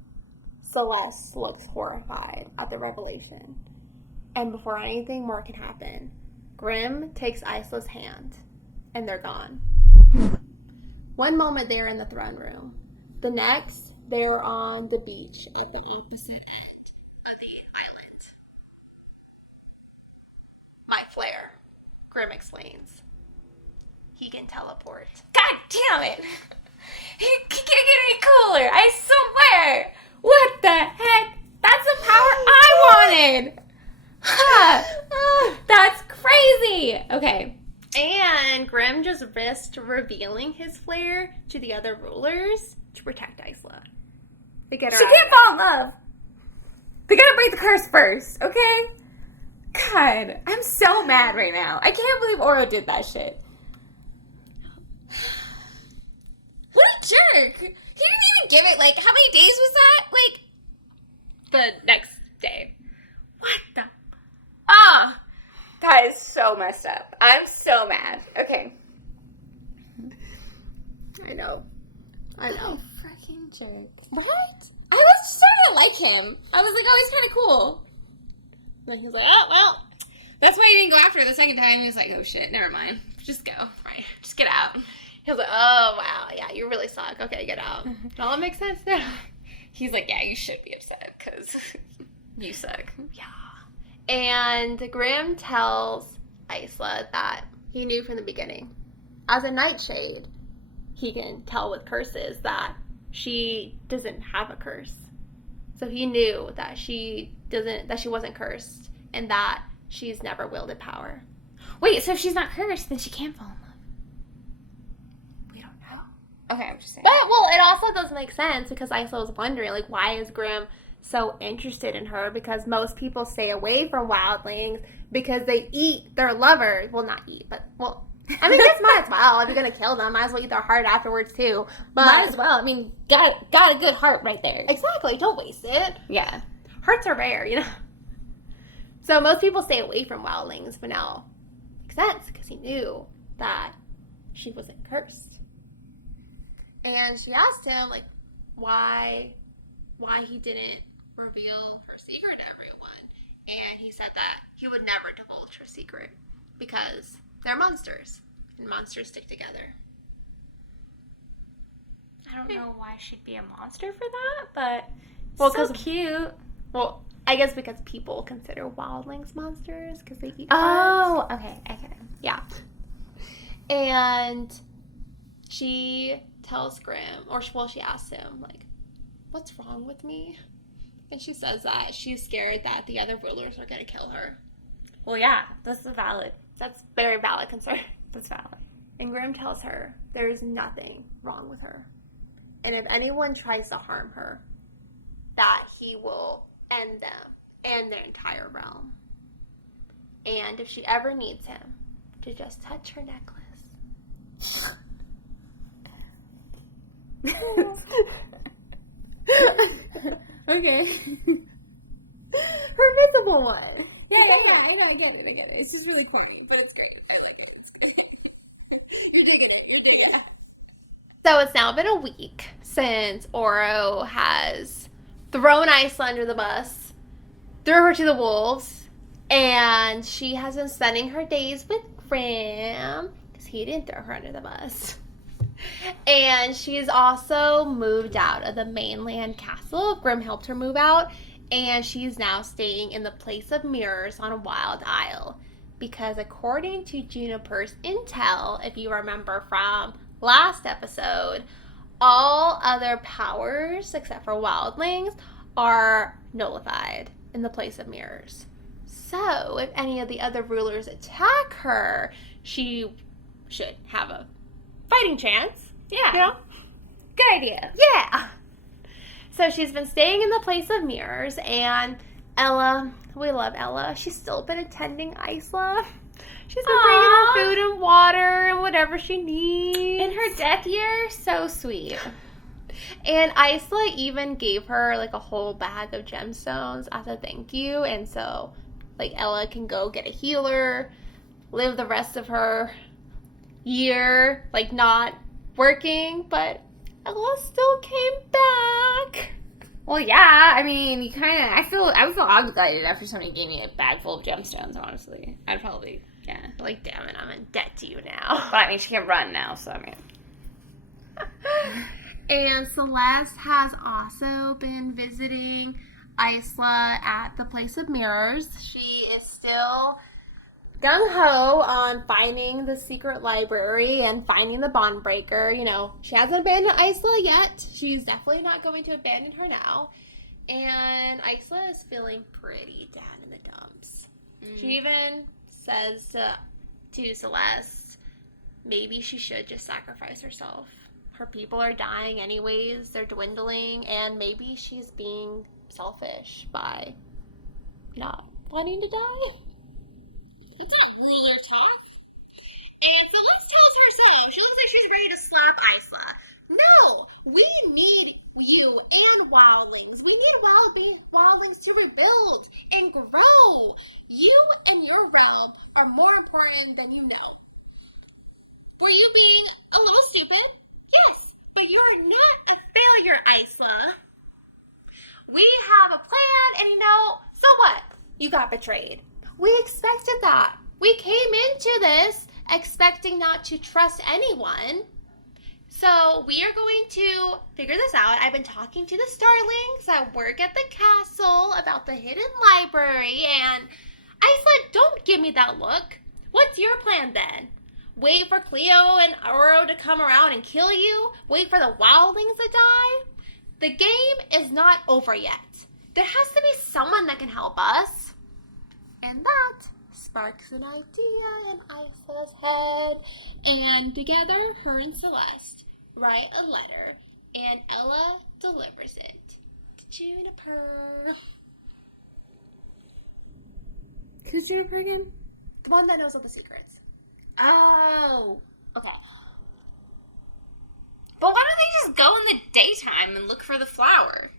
Celeste looks horrified at the revelation. And before anything more can happen, Grim takes Isla's hand, and they're gone. One moment they're in the throne room. The next, they're on the beach at the opposite end of the island. My flare, Grim explains. He can teleport. God damn it! He can't get any cooler, I swear! What the heck? That's the power I wanted! Huh. That's crazy! Okay. And Grim just risked revealing his flare to the other rulers to protect Isla. They get her She out can't of fall in love. They gotta break the curse first, okay? God, I'm so mad right now. I can't believe Oro did that shit. What a jerk. He didn't even give it, like, how many days was that? Like, the next day. What the? Ah! That is so messed up. I'm so mad. Okay. I know. freaking jerk. What? I was starting to like him. I was like, oh, he's kind of cool. And he was like, oh, well. That's why he didn't go after her the second time. He was like, oh shit, never mind. Just go. Right. Just get out. He was like, oh, wow, yeah, you really suck. Okay, get out. It all makes sense now. He's like, yeah, you should be upset because you suck. Yeah. And Graham tells Isla that he knew from the beginning. As a nightshade, he can tell with curses that she doesn't have a curse. So he knew that she wasn't cursed and that she's never wielded power. Wait, so if she's not cursed, then she can't fall in love. We don't know. Okay, I'm just saying. But, well, it also does make sense because Isla was wondering, like, why is Grim so interested in her? Because most people stay away from wildlings because they eat their lovers. Well, not eat, but, well, I mean, that's might as well. If you're going to kill them, might as well eat their heart afterwards, too. But, Might as well. I mean, got a good heart right there. Exactly. Don't waste it. Yeah. Hearts are rare, you know? So most people stay away from wildlings, but now it makes sense because he knew that she wasn't cursed. And she asked him, like, why he didn't reveal her secret to everyone. And he said that he would never divulge her secret because they're monsters, and monsters stick together. I don't know why she'd be a monster for that, but Well, so 'cause- cute. Well, I guess because people consider wildlings monsters because they eat Oh, hearts. okay, I get it. Yeah. And she tells Grim, she asks him, like, what's wrong with me? And she says that she's scared that the other rulers are going to kill her. Well, yeah, that's Very valid concern. That's valid. And Grim tells her there's nothing wrong with her. And if anyone tries to harm her, that he will end them and their entire realm. And if she ever needs him, to just touch her necklace. Okay. Her visible one. Yeah, I get it. It's just really corny, but it's great. I like it. It's good. You're digging it. So it's now been a week since Oro has thrown Isla under the bus, threw her to the wolves, and she has been spending her days with Grim because he didn't throw her under the bus. And she's also moved out of the mainland castle. Grim helped her move out, and she's now staying in the Place of Mirrors on Wild Isle. Because according to Juniper's intel, if you remember from last episode, all other powers, except for wildlings, are nullified in the Place of Mirrors. So, if any of the other rulers attack her, she should have a fighting chance. Yeah. You know? Good idea. Yeah. So she's been staying in the place of mirrors, and Ella, we love Ella. She's still been attending Isla. She's been bringing her food and water and whatever she needs. In her death year, so sweet. And Isla even gave her like a whole bag of gemstones as a thank you. And so like Ella can go get a healer, live the rest of her year like not working, but Ella still came back. Well, yeah, I mean, I would feel obligated after somebody gave me a bag full of gemstones, honestly. I'd probably, yeah. Like, damn it, I'm in debt to you now. But I mean, she can run now, so I mean. And Celeste has also been visiting Isla at the Place of Mirrors. She is still gung-ho on finding the secret library and finding the bond breaker. You know, she hasn't abandoned Isla yet. She's definitely not going to abandon her now. And Isla is feeling pretty down in the dumps. She even says to Celeste, maybe she should just sacrifice herself. Her people are dying anyways, they're dwindling, and maybe she's being selfish by not wanting to die. It's not ruler talk. And Celeste tells her so. She looks like she's ready to slap Isla. No, we need you and Wildings. We need Wildings to rebuild and grow. You and your realm are more important than you know. Were you being a little stupid? Yes, but you're not a failure, Isla. We have a plan, and you know, so what? You got betrayed. We expected that. We came into this expecting not to trust anyone. So we are going to figure this out. I've been talking to the Starlings that work at the castle about the hidden library, and Isla, don't give me that look. What's your plan then? Wait for Cleo and Oro to come around and kill you? Wait for the Wildlings to die? The game is not over yet. There has to be someone that can help us. And that sparks an idea in Isla's head. And together, her and Celeste write a letter, and Ella delivers it to Juniper. Who's Juniper again? The one that knows all the secrets. Oh. Okay. But why don't they just go in the daytime and look for the flower?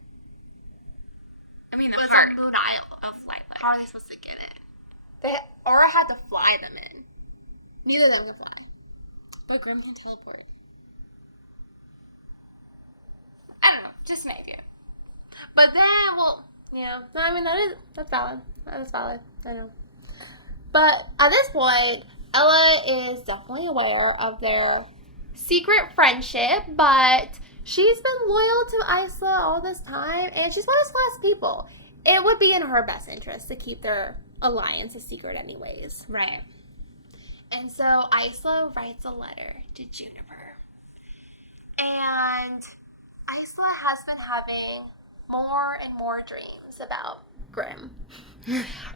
I mean, the It was heart. on Moon Isle of Lightlark. How are they supposed to get it? Aura had to fly them in. Neither of them can fly. But Grim can teleport. I don't know. Just an idea. But then, well, yeah. No, I mean, that's valid. That's valid. I know. But at this point, Ella is definitely aware of their secret friendship, but she's been loyal to Isla all this time, and she's one of Celeste's people. It would be in her best interest to keep their alliance a secret anyways. Right. And so Isla writes a letter to Juniper. And Isla has been having more and more dreams about Grim.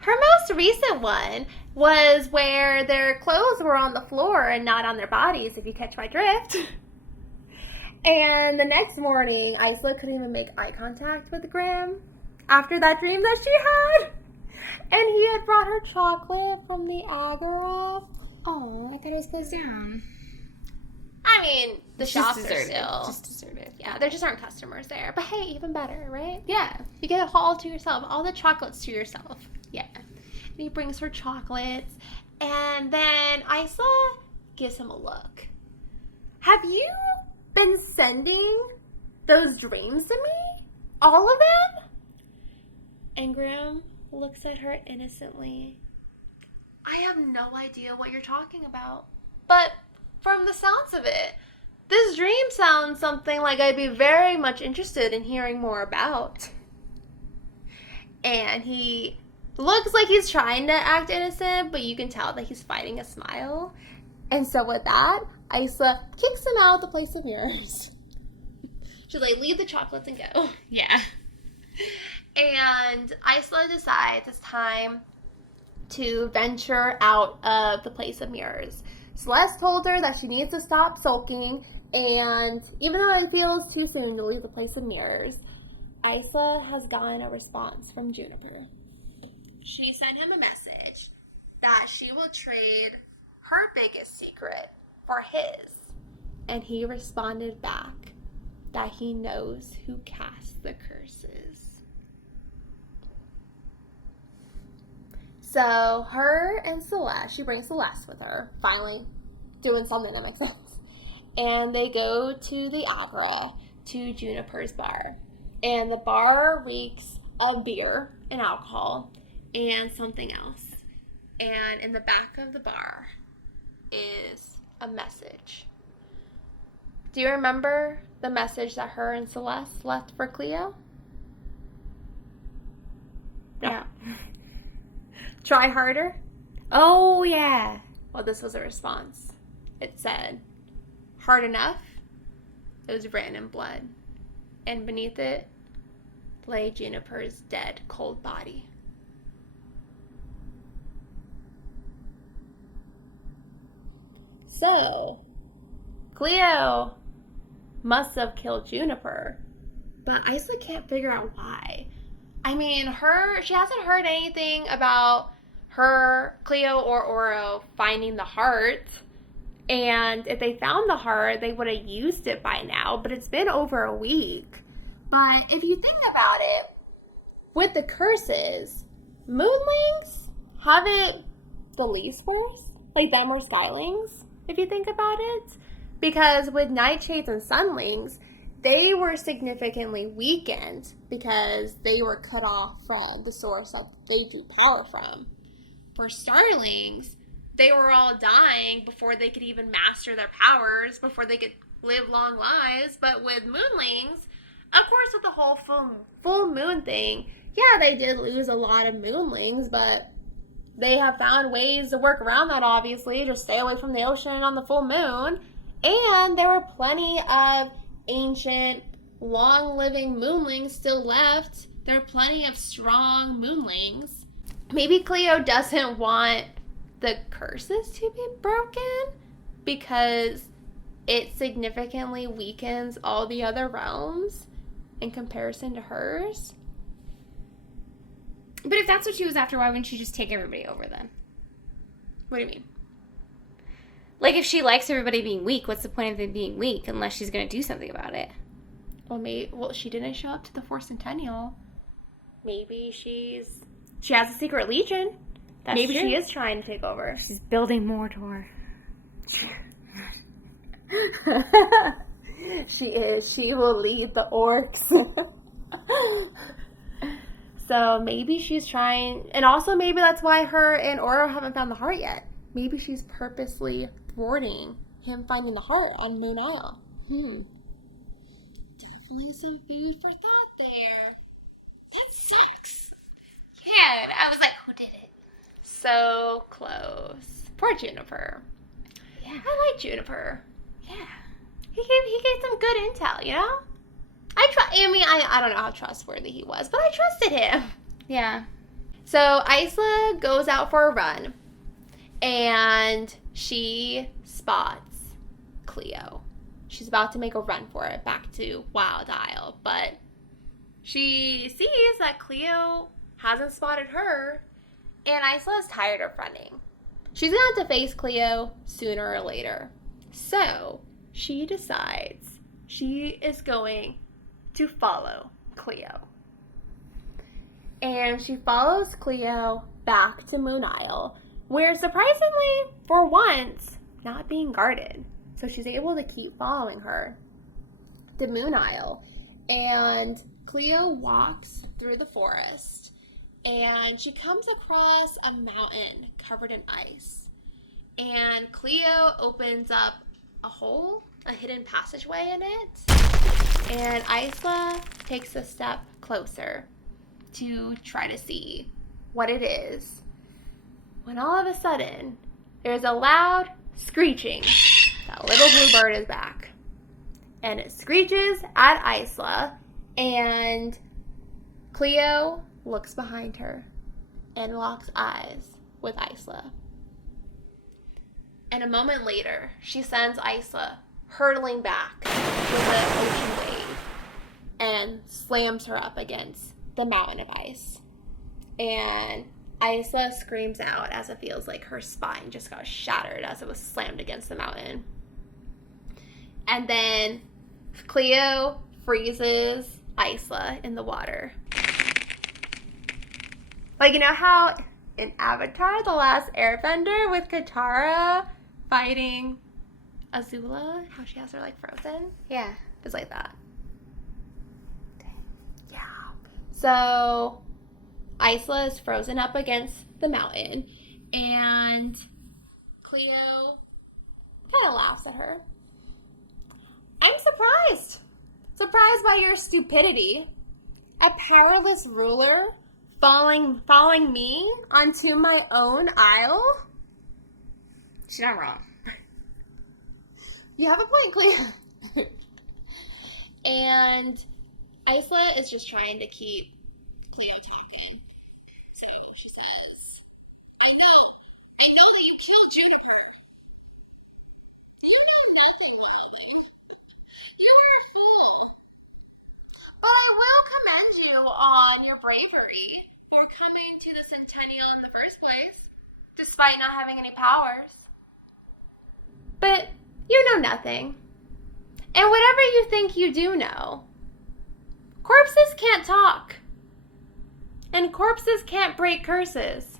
Her most recent one was where their clothes were on the floor and not on their bodies, if you catch my drift. And the next morning, Isla couldn't even make eye contact with Grim after that dream that she had. And he had brought her chocolate from the Agora. Oh, I thought it was closed down. I mean, the shops are still Just deserted. yeah, there just aren't customers there. But hey, even better, right? Yeah. You get it all to yourself, all the chocolates to yourself. Yeah. And he brings her chocolates, and then Isla gives him a look. Have you been sending those dreams to me? All of them? And Grim looks at her innocently. I have no idea what you're talking about. But from the sounds of it, this dream sounds something like I'd be very much interested in hearing more about. And he looks like he's trying to act innocent, but you can tell that he's fighting a smile. And so with that, Isla kicks him out of the Place of Mirrors. She's like, leave the chocolates and go. Yeah. And Isla decides it's time to venture out of the Place of Mirrors. Celeste told her that she needs to stop sulking, and even though it feels too soon to leave the place of mirrors, Isla has gotten a response from Juniper. She sent him a message that she will trade her biggest secret for his. And he responded back that he knows who cast the curses. So her and Celeste, she brings Celeste with her, finally doing something that makes sense. And they go to the Agra, to Juniper's bar. And the bar reeks of beer and alcohol and something else. And in the back of the bar is a message. Do you remember the message that her and Celeste left for Cleo? Yeah. Try harder? Oh, yeah. Well, this was a response. It said, hard enough. It was written in blood. And beneath it lay Juniper's dead, cold body. So, Cleo must have killed Juniper, but Isla can't figure out why. I mean, she hasn't heard anything about Cleo or Oro finding the heart. And if they found the heart, they would have used it by now, but it's been over a week. But if you think about it, with the curses, moonlings have it the least worse. Like them or skylings, if you think about it. Because with nightshades and sunlings, they were significantly weakened because they were cut off from the source that they drew power from. For starlings, they were all dying before they could even master their powers, before they could live long lives. But with moonlings, of course, with the whole full moon thing, yeah, they did lose a lot of moonlings, but they have found ways to work around that, obviously. Just stay away from the ocean on the full moon. And there were plenty of ancient, long-living moonlings still left. There are plenty of strong moonlings. Maybe Cleo doesn't want the curses to be broken because it significantly weakens all the other realms in comparison to hers. But if that's what she was after, why wouldn't she just take everybody over then? What do you mean? Like, if she likes everybody being weak, what's the point of them being weak unless she's going to do something about it? Well, she didn't show up to the Centennial. Maybe she has a secret legion. Maybe she is trying to take over. She's building Mordor. She is. She will lead the orcs. So maybe she's trying, and also maybe that's why her and Oro haven't found the heart yet. Maybe she's purposely thwarting him finding the heart on Moon Isle. Definitely some food for thought there. That sucks. Yeah, I was like, who did it? So close. Poor Juniper. Yeah. I like Juniper. Yeah. He gave some good intel, you know? I don't know how trustworthy he was, but I trusted him. Yeah. So Isla goes out for a run, and she spots Cleo. She's about to make a run for it back to Wild Isle, but she sees that Cleo hasn't spotted her, and Isla is tired of running. She's going to have to face Cleo sooner or later. So she decides she is going to follow Cleo. And she follows Cleo back to Moon Isle, where surprisingly, for once, not being guarded. So she's able to keep following her to Moon Isle. And Cleo walks through the forest, and she comes across a mountain covered in ice. And Cleo opens up a hole, a hidden passageway in it. And Isla takes a step closer to try to see what it is, when all of a sudden, there's a loud screeching. That little blue bird is back. And it screeches at Isla, and Cleo looks behind her and locks eyes with Isla. And a moment later, she sends Isla hurtling back with an ocean wave and slams her up against the mountain of ice. And Isla screams out as it feels like her spine just got shattered as it was slammed against the mountain. And then Cleo freezes Isla in the water. Like, you know how in Avatar, The Last Airbender, with Katara fighting Azula, how she has her, like, frozen? Yeah. It's like that. Yeah. So Isla is frozen up against the mountain, and Cleo kind of laughs at her. I'm surprised. Surprised by your stupidity. A powerless ruler following me onto my own isle? She's not wrong. You have a point, Cleo. And Isla is just trying to keep Cleo talking. So she says, I know that you killed Juniper. You know nothing, Molly. You were a fool. But I will commend you on your bravery for coming to the Centennial in the first place, despite not having any powers. But you know nothing. And whatever you think you do know, corpses can't talk. And corpses can't break curses.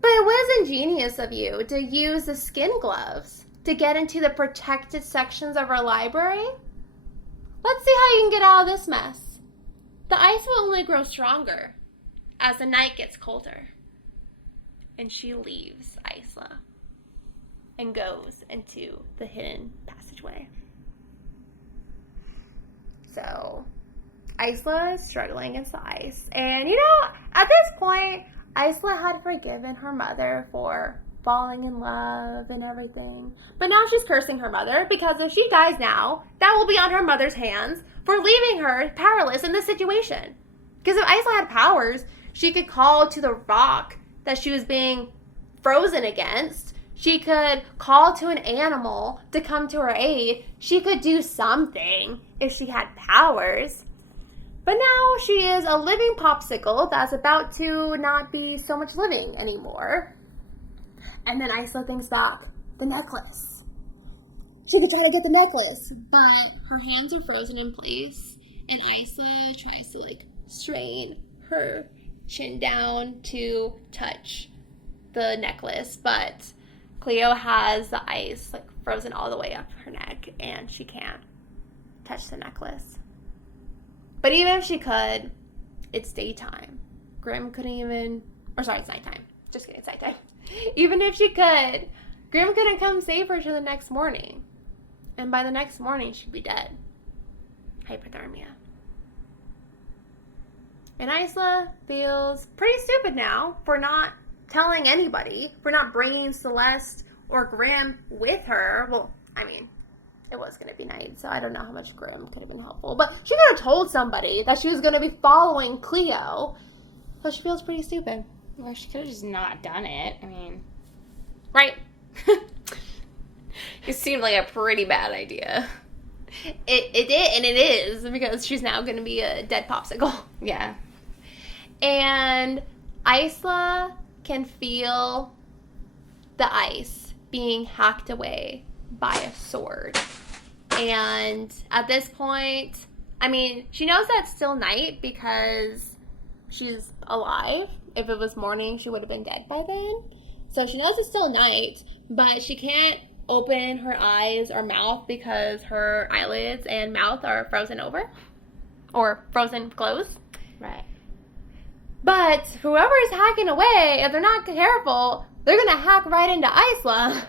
But it was ingenious of you to use the skin gloves to get into the protected sections of our library. Let's see how you can get out of this mess. The ice will only grow stronger as the night gets colder. And she leaves Isla and goes into the hidden passageway. So Isla is struggling against the ice. And you know, at this point, Isla had forgiven her mother for falling in love and everything. But now she's cursing her mother because if she dies now, that will be on her mother's hands for leaving her powerless in this situation. Because if Isla had powers, she could call to the rock that she was being frozen against. She could call to an animal to come to her aid. She could do something if she had powers. But now she is a living popsicle that's about to not be so much living anymore. And then Isla thinks back, the necklace. She could try to get the necklace, but her hands are frozen in place, and Isla tries to strain her chin down to touch the necklace, but Cleo has the ice frozen all the way up her neck, and she can't touch the necklace. But even if she could, it's daytime. Grim couldn't even, it's nighttime. Just kidding, it's nighttime. Even if she could, Grim couldn't come save her till the next morning. And by the next morning, she'd be dead. Hypothermia. And Isla feels pretty stupid now for not telling anybody, for not bringing Celeste or Grim with her. Well, I mean, it was going to be night, so I don't know how much Grim could have been helpful. But she could have told somebody that she was going to be following Cleo. So she feels pretty stupid. Well, she could have just not done it. I mean, right. It seemed like a pretty bad idea. It did, and it is, because she's now going to be a dead popsicle. Yeah. And Isla can feel the ice being hacked away by a sword. And at this point, I mean, she knows that it's still night because she's alive. If it was morning, she would have been dead by then. So she knows it's still night, but she can't open her eyes or mouth because her eyelids and mouth are frozen over. Or frozen closed. Right. But whoever is hacking away, if they're not careful, they're going to hack right into Isla.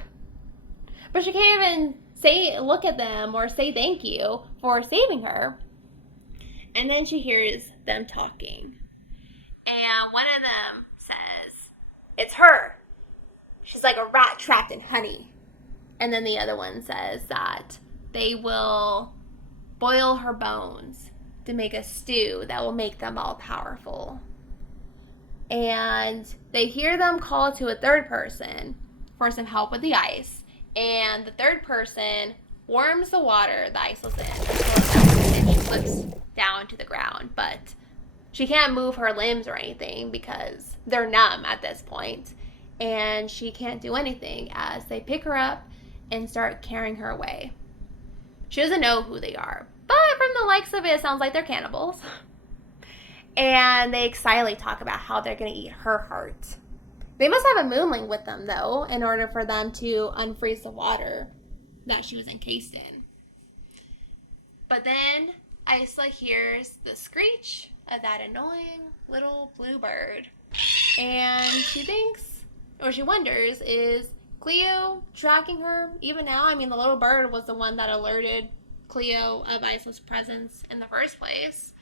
But she can't even look at them or say thank you for saving her. And then she hears them talking. And one of them says, "It's her. She's like a rat trapped in honey." And then the other one says that they will boil her bones to make a stew that will make them all powerful. And they hear them call to a third person, for some help with the ice. And the third person warms the water the Isla's in until she slips down to the ground. But she can't move her limbs or anything because they're numb at this point. And she can't do anything as they pick her up and start carrying her away. She doesn't know who they are. But from the likes of it, it sounds like they're cannibals. And they excitedly talk about how they're going to eat her heart. They must have a moonling with them, though, in order for them to unfreeze the water that she was encased in. But then Isla hears the screech of that annoying little blue bird. And she thinks, or she wonders, is Cleo tracking her even now? I mean, the little bird was the one that alerted Cleo of Isla's presence in the first place.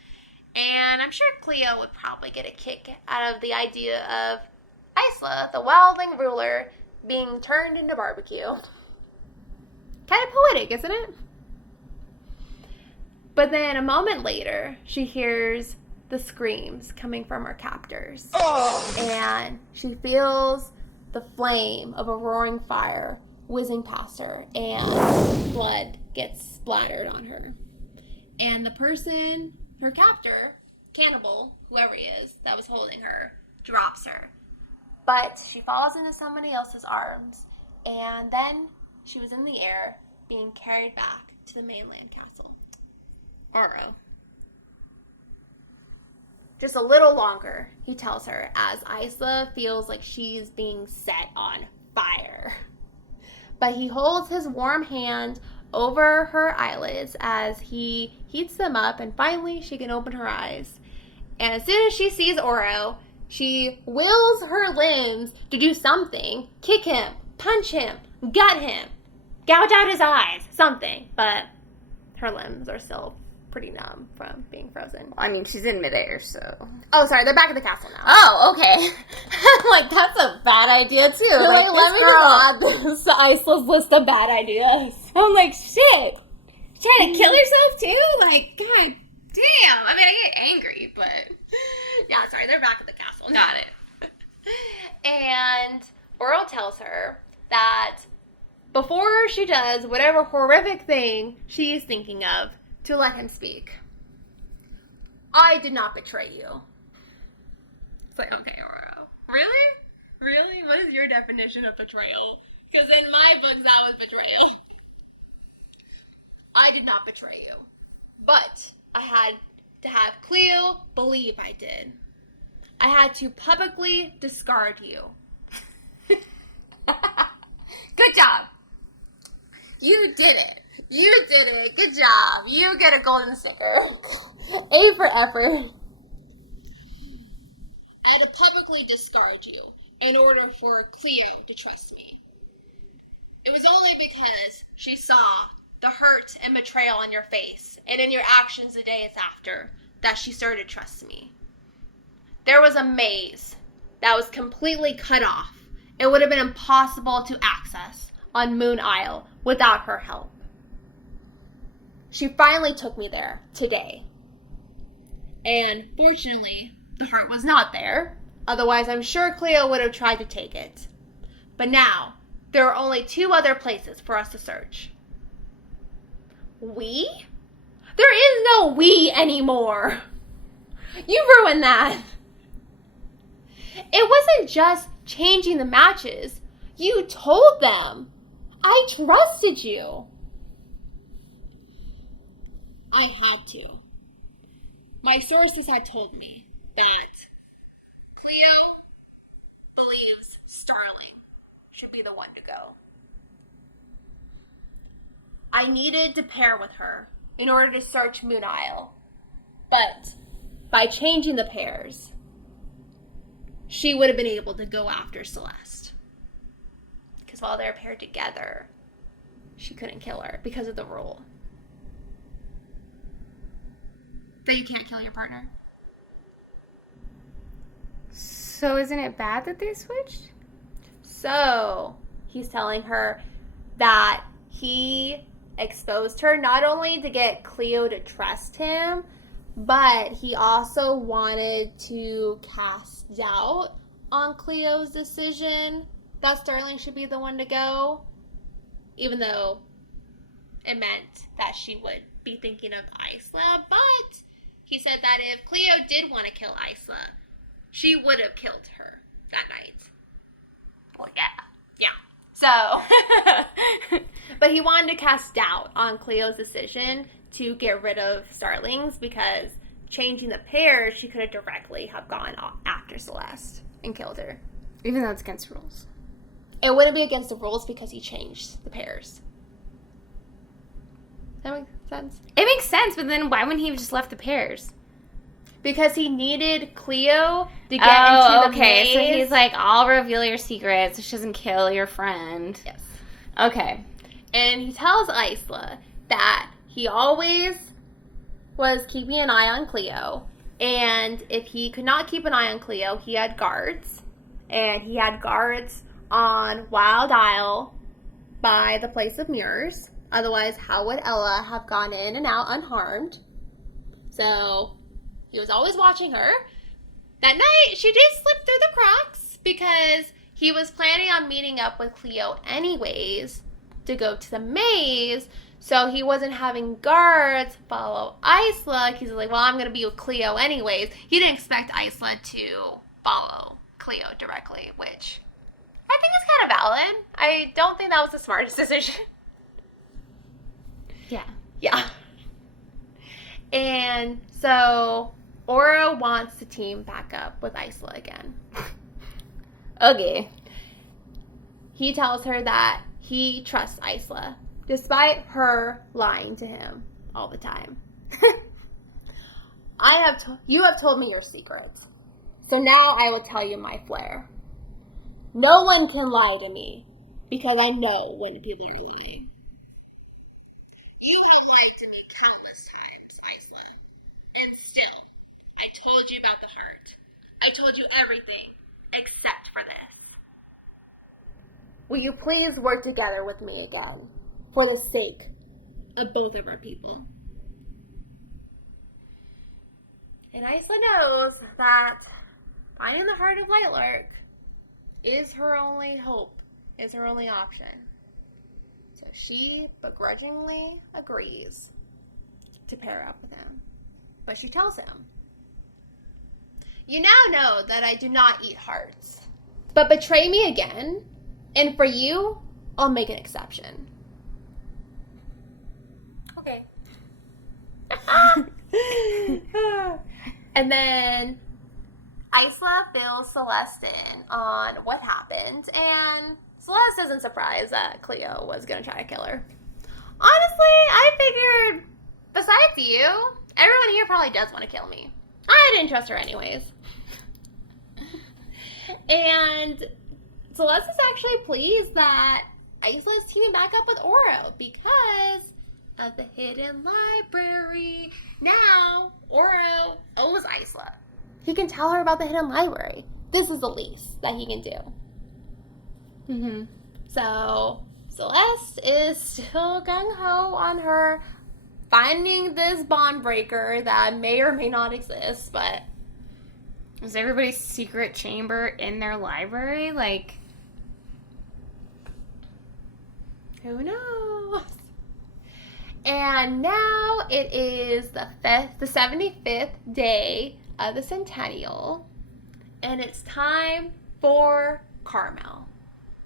And I'm sure Cleo would probably get a kick out of the idea of Isla, the wildling ruler, being turned into barbecue. Kind of poetic, isn't it? But then a moment later, she hears the screams coming from her captors. Oh. And she feels the flame of a roaring fire whizzing past her, and blood gets splattered on her. And the person, her captor, cannibal, whoever he is, that was holding her, drops her. But she falls into somebody else's arms, and then she was in the air, being carried back to the mainland castle. Oro. Just a little longer, he tells her, as Isla feels like she's being set on fire. But he holds his warm hand over her eyelids as he heats them up, and finally she can open her eyes. And as soon as she sees Oro, she wills her limbs to do something. Kick him, punch him, gut him, gouge out his eyes, something. But her limbs are still pretty numb from being frozen. I mean, she's in midair, so... Oh, sorry, they're back at the castle now. Oh, okay. Like, that's a bad idea, too. Like, let me just add this to Isla's list of bad ideas. I'm like, shit. Trying to kill yourself, too? Like, god damn. I mean, I get angry, but... Yeah, sorry, they're back at the castle. Got it. And Oro tells her that before she does whatever horrific thing she is thinking of, to let him speak. I did not betray you. It's like, okay, Oro. Really? Really? What is your definition of betrayal? Because in my books, that was betrayal. I did not betray you. But I had to have Cleo believe I did. I had to publicly discard you. Good job. You did it. You did it. Good job. You get a golden sticker. A for effort. I had to publicly discard you in order for Cleo to trust me. It was only because she saw the hurt and betrayal on your face and in your actions the days after that she started to trust me. There was a maze that was completely cut off. It would have been impossible to access on Moon Isle without her help. She finally took me there today. And fortunately, the heart was not there. Otherwise, I'm sure Cleo would have tried to take it. But now, there are only 2 other places for us to search. We? There is no we anymore. You ruined that. It wasn't just changing the matches. You told them. I trusted you. I had to. My sources had told me that Cleo believes Starling should be the one to go. I needed to pair with her in order to search Moon Isle. But by changing the pairs, she would have been able to go after Celeste. Because while they're paired together, she couldn't kill her because of the rule. But you can't kill your partner. So isn't it bad that they switched? So he's telling her that he exposed her not only to get Cleo to trust him, but he also wanted to cast doubt on Cleo's decision that Sterling should be the one to go, even though it meant that she would be thinking of Isla. But he said that if Cleo did want to kill Isla, she would have killed her that night. Well, yeah. So, but he wanted to cast doubt on Cleo's decision to get rid of Starlings because changing the pairs, she could have directly have gone after Celeste and killed her. Even though it's against rules. It wouldn't be against the rules because he changed the pairs. Does that make sense? It makes sense, but then why wouldn't he have just left the pairs? Because he needed Cleo to get into the maze. So he's like, I'll reveal your secret so she doesn't kill your friend. Yes. Okay. And he tells Isla that he always was keeping an eye on Cleo. And if he could not keep an eye on Cleo, he had guards. And he had guards on Wild Isle by the Place of Mirrors. Otherwise, how would Ella have gone in and out unharmed? So he was always watching her. That night, she did slip through the cracks because he was planning on meeting up with Cleo anyways to go to the maze. So he wasn't having guards follow Isla. He's like, well, I'm going to be with Cleo anyways. He didn't expect Isla to follow Cleo directly, which I think is kind of valid. I don't think that was the smartest decision. Yeah. Yeah. And so Oro wants to team back up with Isla again. Okay. He tells her that he trusts Isla, despite her lying to him all the time. You have told me your secrets, so now I will tell you my flair. No one can lie to me, because I know when people are lying. You have lied to me countless times, Isla. And still, I told you about the heart. I told you everything, except for this. Will you please work together with me again, for the sake of both of our people? And Isla knows that finding the heart of Lightlark is her only hope, is her only option. So she begrudgingly agrees to pair up with him. But she tells him, you now know that I do not eat hearts. But betray me again, and for you, I'll make an exception. Okay. And then Isla fills Celeste in on what happened, and Celeste isn't surprised that Cleo was going to try to kill her. Honestly, I figured, besides you, everyone here probably does want to kill me. I didn't trust her anyways. And Celeste is actually pleased that Isla is teaming back up with Oro because of the hidden library. Now, Oro owes Isla. He can tell her about the hidden library. This is the least that he can do. Mm-hmm. So, Celeste is still gung-ho on her finding this bond breaker that may or may not exist, but... Is everybody's secret chamber in their library? Like... Who knows? And now it is the 75th day of the Centennial, and it's time for caramel.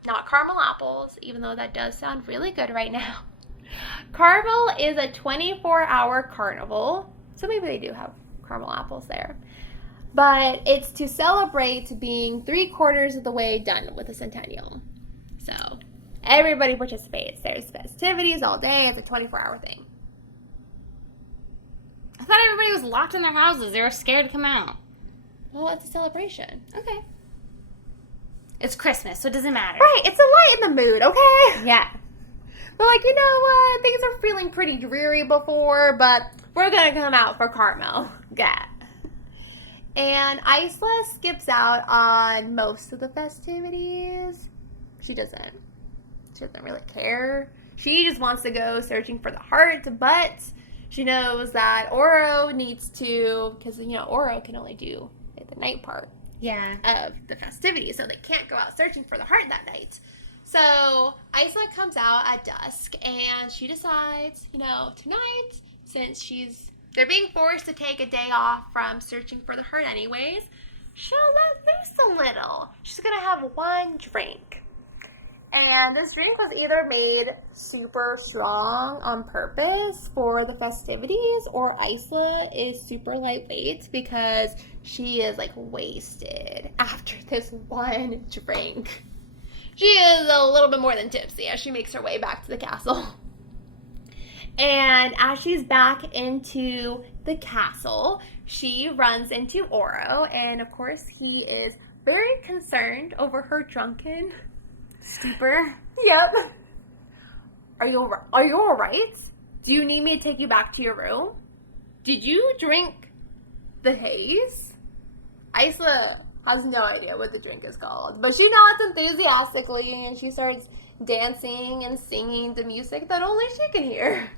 Not caramel apples, even though that does sound really good right now. Caramel is a 24-hour carnival, so maybe they do have caramel apples there. But it's to celebrate being 3/4 of the way done with the Centennial. So everybody participates. There's festivities all day. It's a 24-hour thing. I thought everybody was locked in their houses. They were scared to come out. Well, it's a celebration. Okay. It's Christmas, so it doesn't matter. Right, it's a light in the mood, okay? Yeah. We're like, you know what? Things are feeling pretty dreary before, but we're going to come out for caramel. Yeah. And Isla skips out on most of the festivities. She doesn't really care. She just wants to go searching for the heart, but she knows that Oro needs to, because, Oro can only do the night part. of the festivities, so they can't go out searching for the heart that night. So Isla comes out at dusk, and she decides, tonight, since they're being forced to take a day off from searching for the heart anyways, she'll let loose a little. She's gonna have one drink. And this drink was either made super strong on purpose for the festivities, or Isla is super lightweight because she is wasted after this one drink. She is a little bit more than tipsy as she makes her way back to the castle. And as she's back into the castle, she runs into Oro, and of course he is very concerned over her drunken stupor. Yep. Are you all right? Do you need me to take you back to your room? Did you drink the haze? Isla has no idea what the drink is called, but she nods enthusiastically, and she starts dancing and singing the music that only she can hear.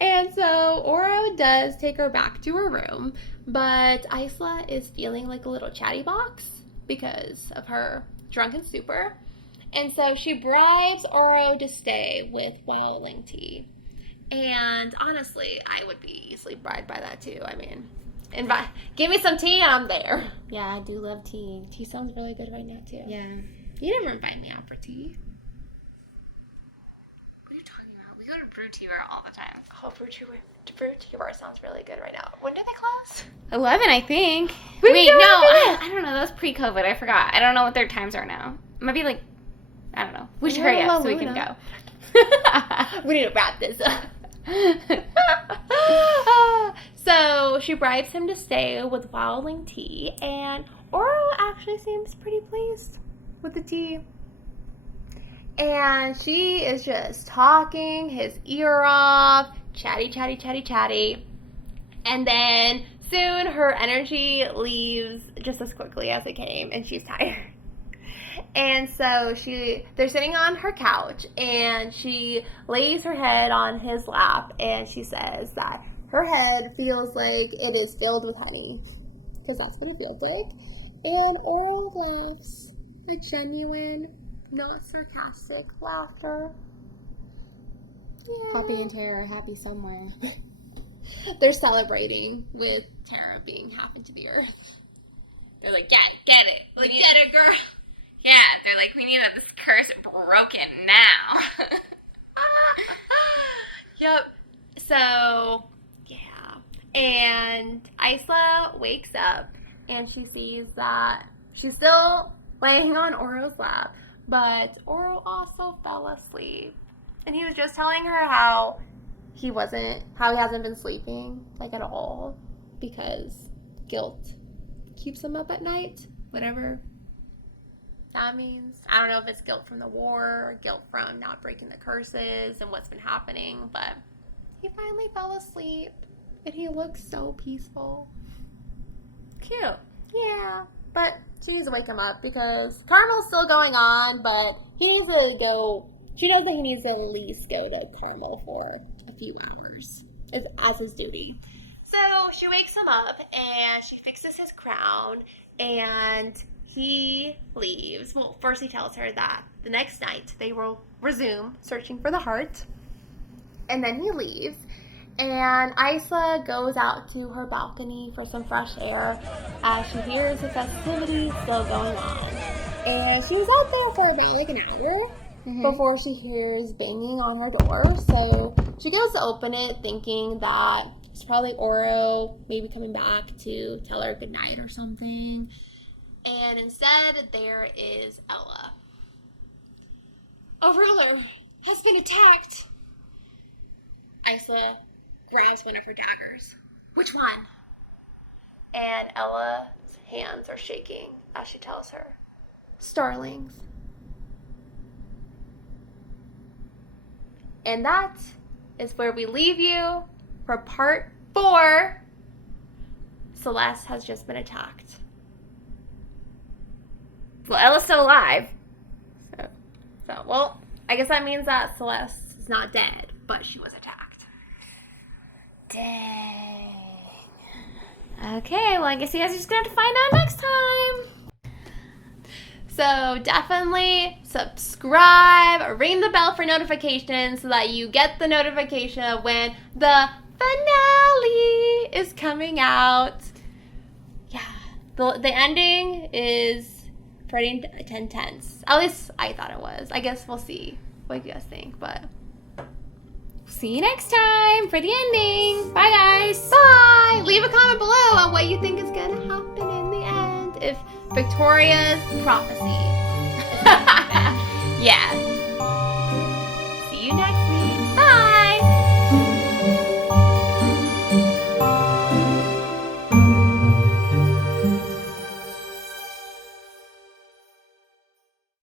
And so Oro does take her back to her room, but Isla is feeling like a little chatty box because of her drunken stupor. And so she bribes Oro to stay with Wilding tea. And honestly, I would be easily bribed by that too. I mean, give me some tea and I'm there. Yeah, I do love tea. Tea sounds really good right now too. Yeah. You never invite me out for tea. What are you talking about? We go to Brew Tea Bar all the time. Oh, Brew Tea Bar sounds really good right now. When do they close? 11, I think. Wait, no, no. I don't know. That was pre-COVID. I forgot. I don't know what their times are now. Maybe I don't know. We should hurry up so we can go. We need to wrap this up. So she bribes him to stay with Wilding tea, and Oro actually seems pretty pleased with the tea. And she is just talking his ear off, chatty. And then soon her energy leaves just as quickly as it came, and she's tired. And so they're sitting on her couch, and she lays her head on his lap, and she says that her head feels like it is filled with honey, because that's what it feels like. And Oro laughs, a genuine, not sarcastic laughter. Yeah. Poppy and Tara are happy somewhere. They're celebrating with Tara being half into the earth. They're like, yeah, get it. Like, get it, girl. Yeah, they're like, we need this curse broken now. Yep. So, yeah. And Isla wakes up, and she sees that she's still laying on Oro's lap, but Oro also fell asleep. And he was just telling her how he hasn't been sleeping, at all, because guilt keeps him up at night, whatever that means. I don't know if it's guilt from the war, or guilt from not breaking the curses and what's been happening, but he finally fell asleep, and he looks so peaceful. Cute. Yeah, but she needs to wake him up, because Carmel's still going on, but he needs to go. She knows that he needs to at least go to Carmel for a few hours as his duty. So she wakes him up, and she fixes his crown, and he leaves. Well, first he tells her that the next night they will resume searching for the heart, and then he leaves. And Isla goes out to her balcony for some fresh air as she hears the festivities still going on. And she was out there for about an hour before she hears banging on her door. So she goes to open it thinking that it's probably Oro maybe coming back to tell her goodnight or something. And instead, there is Ella. A ruler has been attacked. Isla grabs one of her daggers. Which one? And Ella's hands are shaking as she tells her. Starlings. And that is where we leave you for part 4. Celeste has just been attacked. Well, Ella's still alive. So, well, I guess that means that Celeste is not dead, but she was attacked. Dang. Okay, well, I guess you guys are just gonna have to find out next time. So definitely subscribe, ring the bell for notifications so that you get the notification of when the finale is coming out. Yeah, the ending is pretty intense. At least I thought it was. I guess we'll see what you guys think, but See you next time for the ending. Bye, guys. bye! Leave a comment below on what you think is gonna happen in the end if Victoria's prophecy. Yeah.